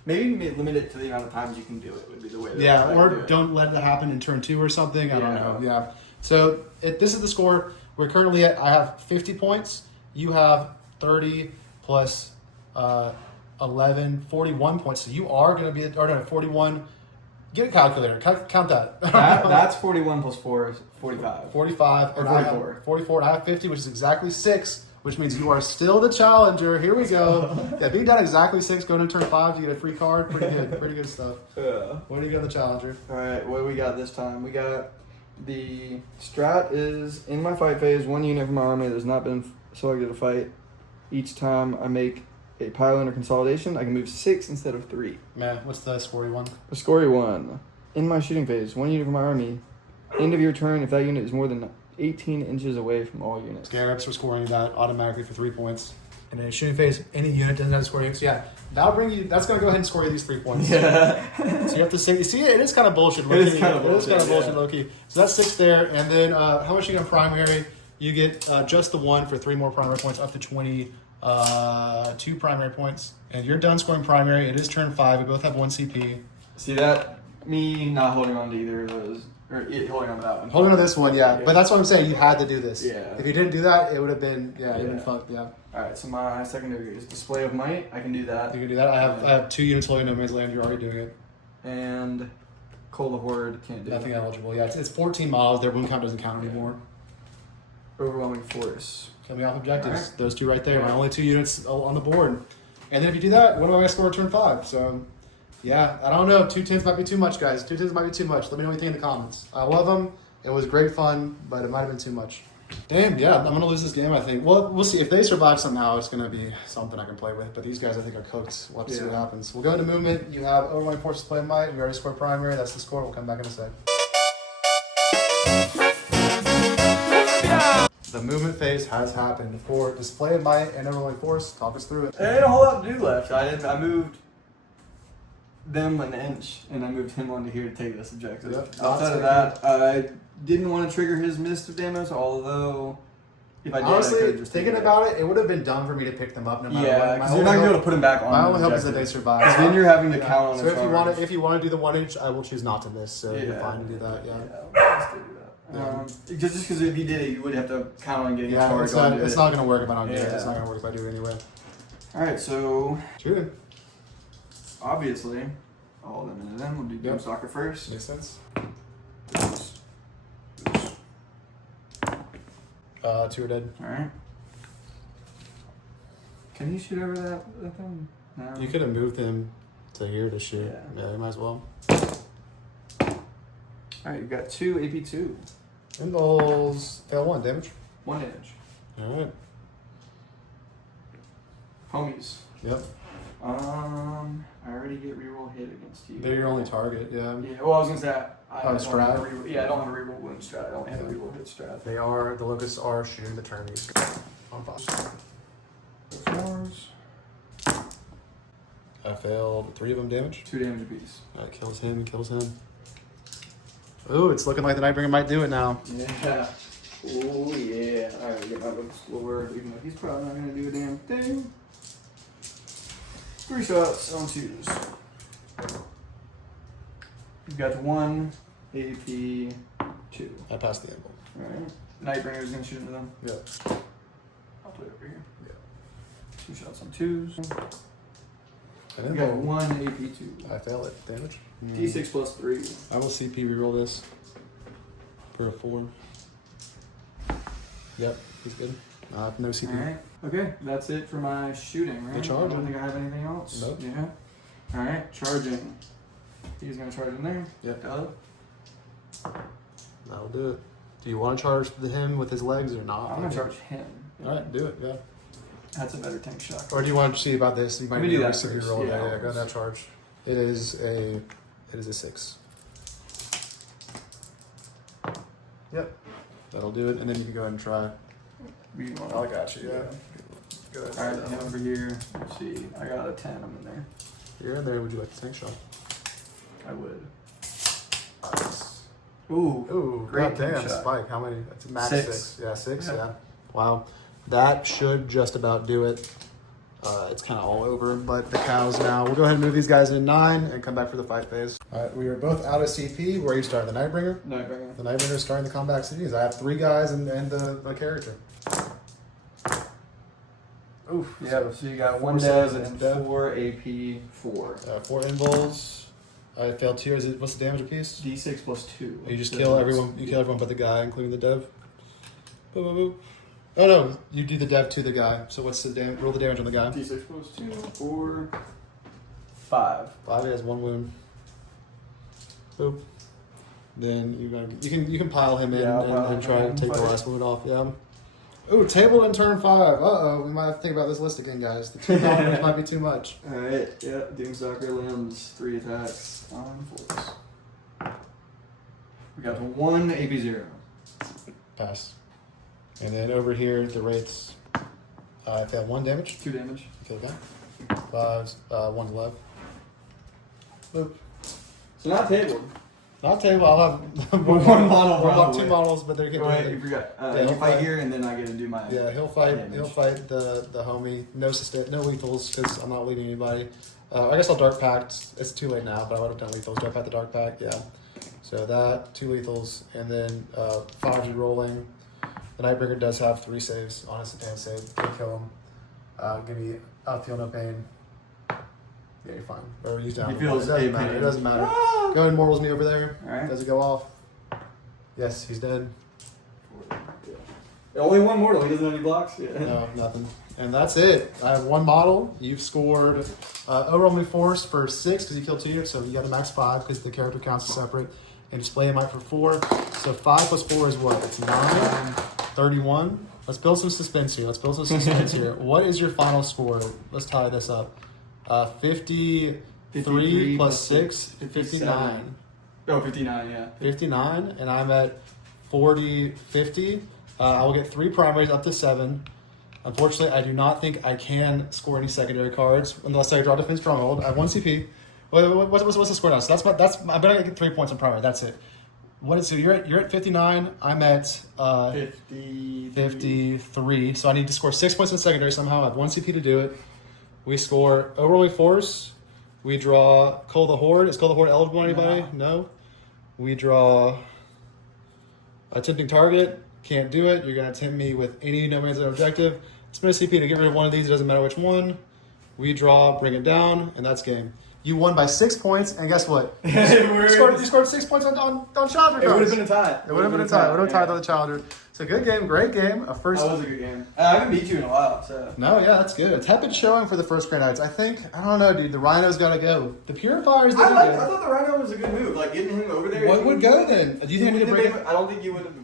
maybe limit it to the amount of times you can do it would be the way. Or don't let it happen in turn 2 or something. I don't know. Yeah. So this is the score. We're currently at. I have 50 points. You have 30 plus 11, 41 points. So you are going to be at 41. Get a calculator. Count that. That's 41 plus 4 is 45. 45. Or 44. 44. And I have 50, which is exactly 6, which means you are still the challenger. Here we go. Yeah, being done exactly 6, going into turn 5, you get a free card. Pretty good. Pretty good stuff. Yeah. What do you got the challenger? All right, what do we got this time? We got the strat is in my fight phase, 1 unit from my army that has not been selected to fight. Each time I make a pile under consolidation, I can move 6 instead of 3. Man, what's the scory one? The scory 1. In my shooting phase, 1 unit from my army. End of your turn if that unit is more than 18 inches away from all units. Scarabs for scoring that automatically for 3 points. And in a shooting phase, any unit doesn't have to score you. So yeah, that'll bring you. That's gonna go ahead and score you these 3 points. Yeah. So you have to say. You see, it is kind of bullshit. It is kind of bullshit, low key. So that's 6 there, and then how much you get primary? You get just the 1 for 3 more primary points, up to 20. 2 primary points, and you're done scoring primary. It is turn 5. We both have 1 CP. See that? Me not holding on to either of those, or it holding on to that one. Holding on to this one, yeah. But that's what I'm saying. You had to do this. Yeah. If you didn't do that, it would have been, it would have been fucked, yeah. Alright, so my secondary is Display of Might. I can do that. You can do that. I have 2 units holding no man's land. You're already doing it. And Cold Horde can't do Nothing that. eligible. Yeah, it's 14 miles. Their wound count doesn't count anymore. Overwhelming Force. Coming off objectives. Alright. Those 2 right there. My only 2 units on the board. And then if you do that, what am I going to score turn 5? So, yeah, I don't know. 2 10s might be too much, guys. 2 10s might be too much. Let me know what you think in the comments. I love them. It was great fun, but it might have been too much. Damn, yeah, I'm going to lose this game, I think. Well, we'll see. If they survive somehow, it's going to be something I can play with. But these guys, I think, are cooked. We'll have to see what happens. We'll go into movement. You have Overwhelming Force Display of Might. We already scored primary. That's the score. We'll come back in a sec. The movement phase has happened for Display of Might and Overwhelming Force. Talk us through it. There ain't a whole lot to do left. I moved them an inch, and I moved him onto here to take this objective. Yep. Outside of that, I didn't want to trigger his Mist of Damage, although if I did, Honestly, I could just thinking about it, it would have been dumb for me to pick them up no matter what. yeah, because you're not gonna be able to put him back on. My only hope is that they survive. Because then you're having to count on So a if you want to do the 1 inch, I will choose not to miss. So you're fine to do that. Yeah. Let's do that. Just because if you did it, you would have to count on getting a charge. It's not gonna work if I don't do it. Yeah. It's not gonna work if I do it anyway. All right, so True. obviously, all of them into them. We'll do Doomstalker first. Makes sense. 2 are dead. All right. Can you shoot over that thing? No. You could have moved him to here to shoot. Yeah. You might as well. All right, you've got 2 AP2. Involves fail 1 damage. 1 damage. All right. Homies. Yep. I already get reroll hit against you. They're your only target. Yeah. Yeah. Well, I was gonna say I don't strat? have a reroll. Yeah, I don't have a reroll wound strat. I don't have a reroll hit strat. They are the locusts are shooting the turnies on 5. 4s. I failed 3 of them damage. 2 damage apiece. That kills him. Kills him. Ooh, it's looking like the Nightbringer might do it now. Yeah. Oh yeah. All right, get my looks slower. Even though he's probably not gonna do a damn thing. 3 shots on 2s. You've got 1 AP2. I passed the angle. Alright. Nightbringer's gonna shoot into them. Yeah. I'll put it over here. Yeah. 2 shots on 2s. And You then got 1 AP2. I fail it. Damage. D6 plus 3. I will CP reroll this for a 4. Yep, he's good. No CP. Alright. Okay, that's it for my shooting, right? The charge. I don't think I have anything else. Nope. Yeah. Alright, charging. He's gonna charge in there. Yep. Got it. That'll do it. Do you want to charge him with his legs or not? I'm gonna charge him. Alright, do it, yeah. That's a better tank shot. Or do you want to see about this? You might Let me need do a that CP first. roll. Yeah, Yeah, go ahead, charge. It is a 6. Yep. That'll do it, and then you can go ahead and try. I got you, yeah. Go ahead. Alright, then over here. Let's see. I got a 10. I'm in there. You're in there. Would you like the tank shot? I would. Nice. Ooh. Ooh, Great damn, tank shot. Spike. How many? That's a max 6. 6. Yeah, 6, Yeah. yeah. Wow. That should just about do it. It's kind of all over, but the cows now. We'll go ahead and move these guys in 9 and come back for the fight phase. All right, we are both out of CP. Where are you starting? The Nightbringer? Nightbringer. The Nightbringer is starting the combat activities. I have 3 guys and the character. Oof. Yeah, so you got 1 4 dev saves and dev. 4 AP4. 4 invols. I failed 2. What's the damage apiece? D6 plus 2. You just kill everyone. You kill everyone but the guy, including the dev. Boop, boop, boop. Oh no, you do the dev to the guy. So what's the damage? Roll the damage on the guy. D6 plus 2, 4, 5. 5 has 1 wound. Boop. Then you can pile him in Yeah, I'll pile and him try in. to take the last wound off. Yeah. Ooh, table in turn 5. Uh-oh, we might have to think about this list again, guys. The 2 dominers might be too much. Alright, yeah, Doomstalker limbs, 3 attacks on 4s. We got 1 AP0. Pass. And then over here, the rates, if they have 1 damage. 2 damage. Okay, 5s, 1 to left. Boop. So not tabled. Not table, I'll have One model, We'll have probably. 2 models, but they're Oh, wait, getting you forgot. Yeah, You he'll fight fight. here, and then I get to do my. Yeah, he'll fight. damage. He'll fight the homie. No lethals because I'm not leading anybody. I guess I'll dark pact. It's too late now, but I would have done lethals. Do I pact the dark pact? Yeah. So that 2 lethals, and then 5 rolling. The Nightbreaker does have 3 saves on his damn save. Can kill him. Give me feel no pain. Yeah, you're fine. Or use down. He feels it doesn't a matter. pain. It doesn't matter. Ah! Go ahead and mortals me over there. All right. Does it go off? Yes, he's dead. Only 1 mortal. He doesn't have any blocks. Yeah. No, nothing. And that's it. I have 1 model. You've scored overwhelming force for 6 because you killed 2, so you got a max 5 because the character counts as separate. And display might for 4. So 5 plus 4 is what? It's 9. 31. Let's build some suspense here. What is your final score? Let's tie this up. 53 plus 6, 59. Oh, 59, yeah. 59, and I'm at 50. I will get 3 primaries up to 7. Unfortunately, I do not think I can score any secondary cards unless I draw Defense Stronghold. I have 1 CP. What's the score now? So I better get 3 points on primary. That's it. So you're at 59. I'm at 53. So I need to score 6 points in secondary somehow. I have 1 CP to do it. We score overwhelming force. We draw Cull the Horde. Is Cull the Horde eligible on anybody? No. We draw attempting target. Can't do it. You're going to tempt me with any no man's land objective. Spend a CP to get rid of one of these. It doesn't matter which one. We draw, bring it down, and that's game. You won by 6 points, and guess what? You scored 6 points on Challenger. It would have been a tie. It would have been a tie. It would have tied on the Challenger. So good game, great game. That was a good game. I haven't beat you in a while, so. No, yeah, that's good. A tepid showing for the first Grey Knights. I don't know, dude. The Rhino's got to go. The Purifiers. I thought the Rhino was a good move. Like getting him over there. What would go then? Do you think I need to bring it? I don't think you would have done.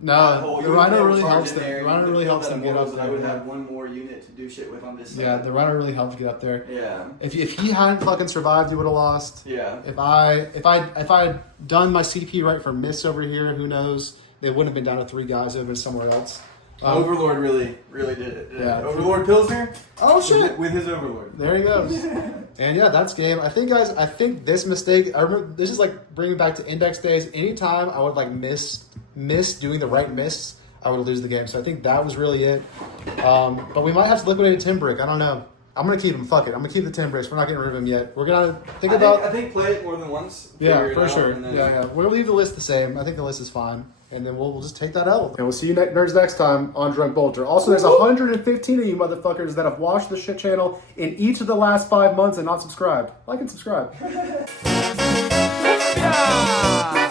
No, the Rhino really helps them. The Rhino really helps them get up there. I would have 1 more unit to do shit with on this side. Yeah, the Rhino really helps get up there. Yeah. If he hadn't fucking survived, he would have lost. Yeah. If I had done my CP right for miss over here, who knows? They wouldn't have been down to 3 guys over somewhere else. Overlord really did it. Yeah. Overlord Pislner. Oh shit! With his Overlord. There he goes. And yeah, that's game. I think, guys. I think this mistake. I remember this is like bringing back to index days. Anytime I would like miss doing the right miss, I would lose the game. So I think that was really it. But we might have to liquidate a 10 brick. I don't know. I'm gonna keep him. Fuck it. I'm gonna keep the 10 bricks. We're not getting rid of him yet. We're gonna think about. I think play it more than once. Yeah, for sure. Yeah. We'll leave the list the same. I think the list is fine. And then we'll just take that L. And we'll see you nerds next time on Drunk Bolter. Also, there's 115 of you motherfuckers that have watched the shit channel in each of the last 5 months and not subscribed. Like and subscribe. Yeah.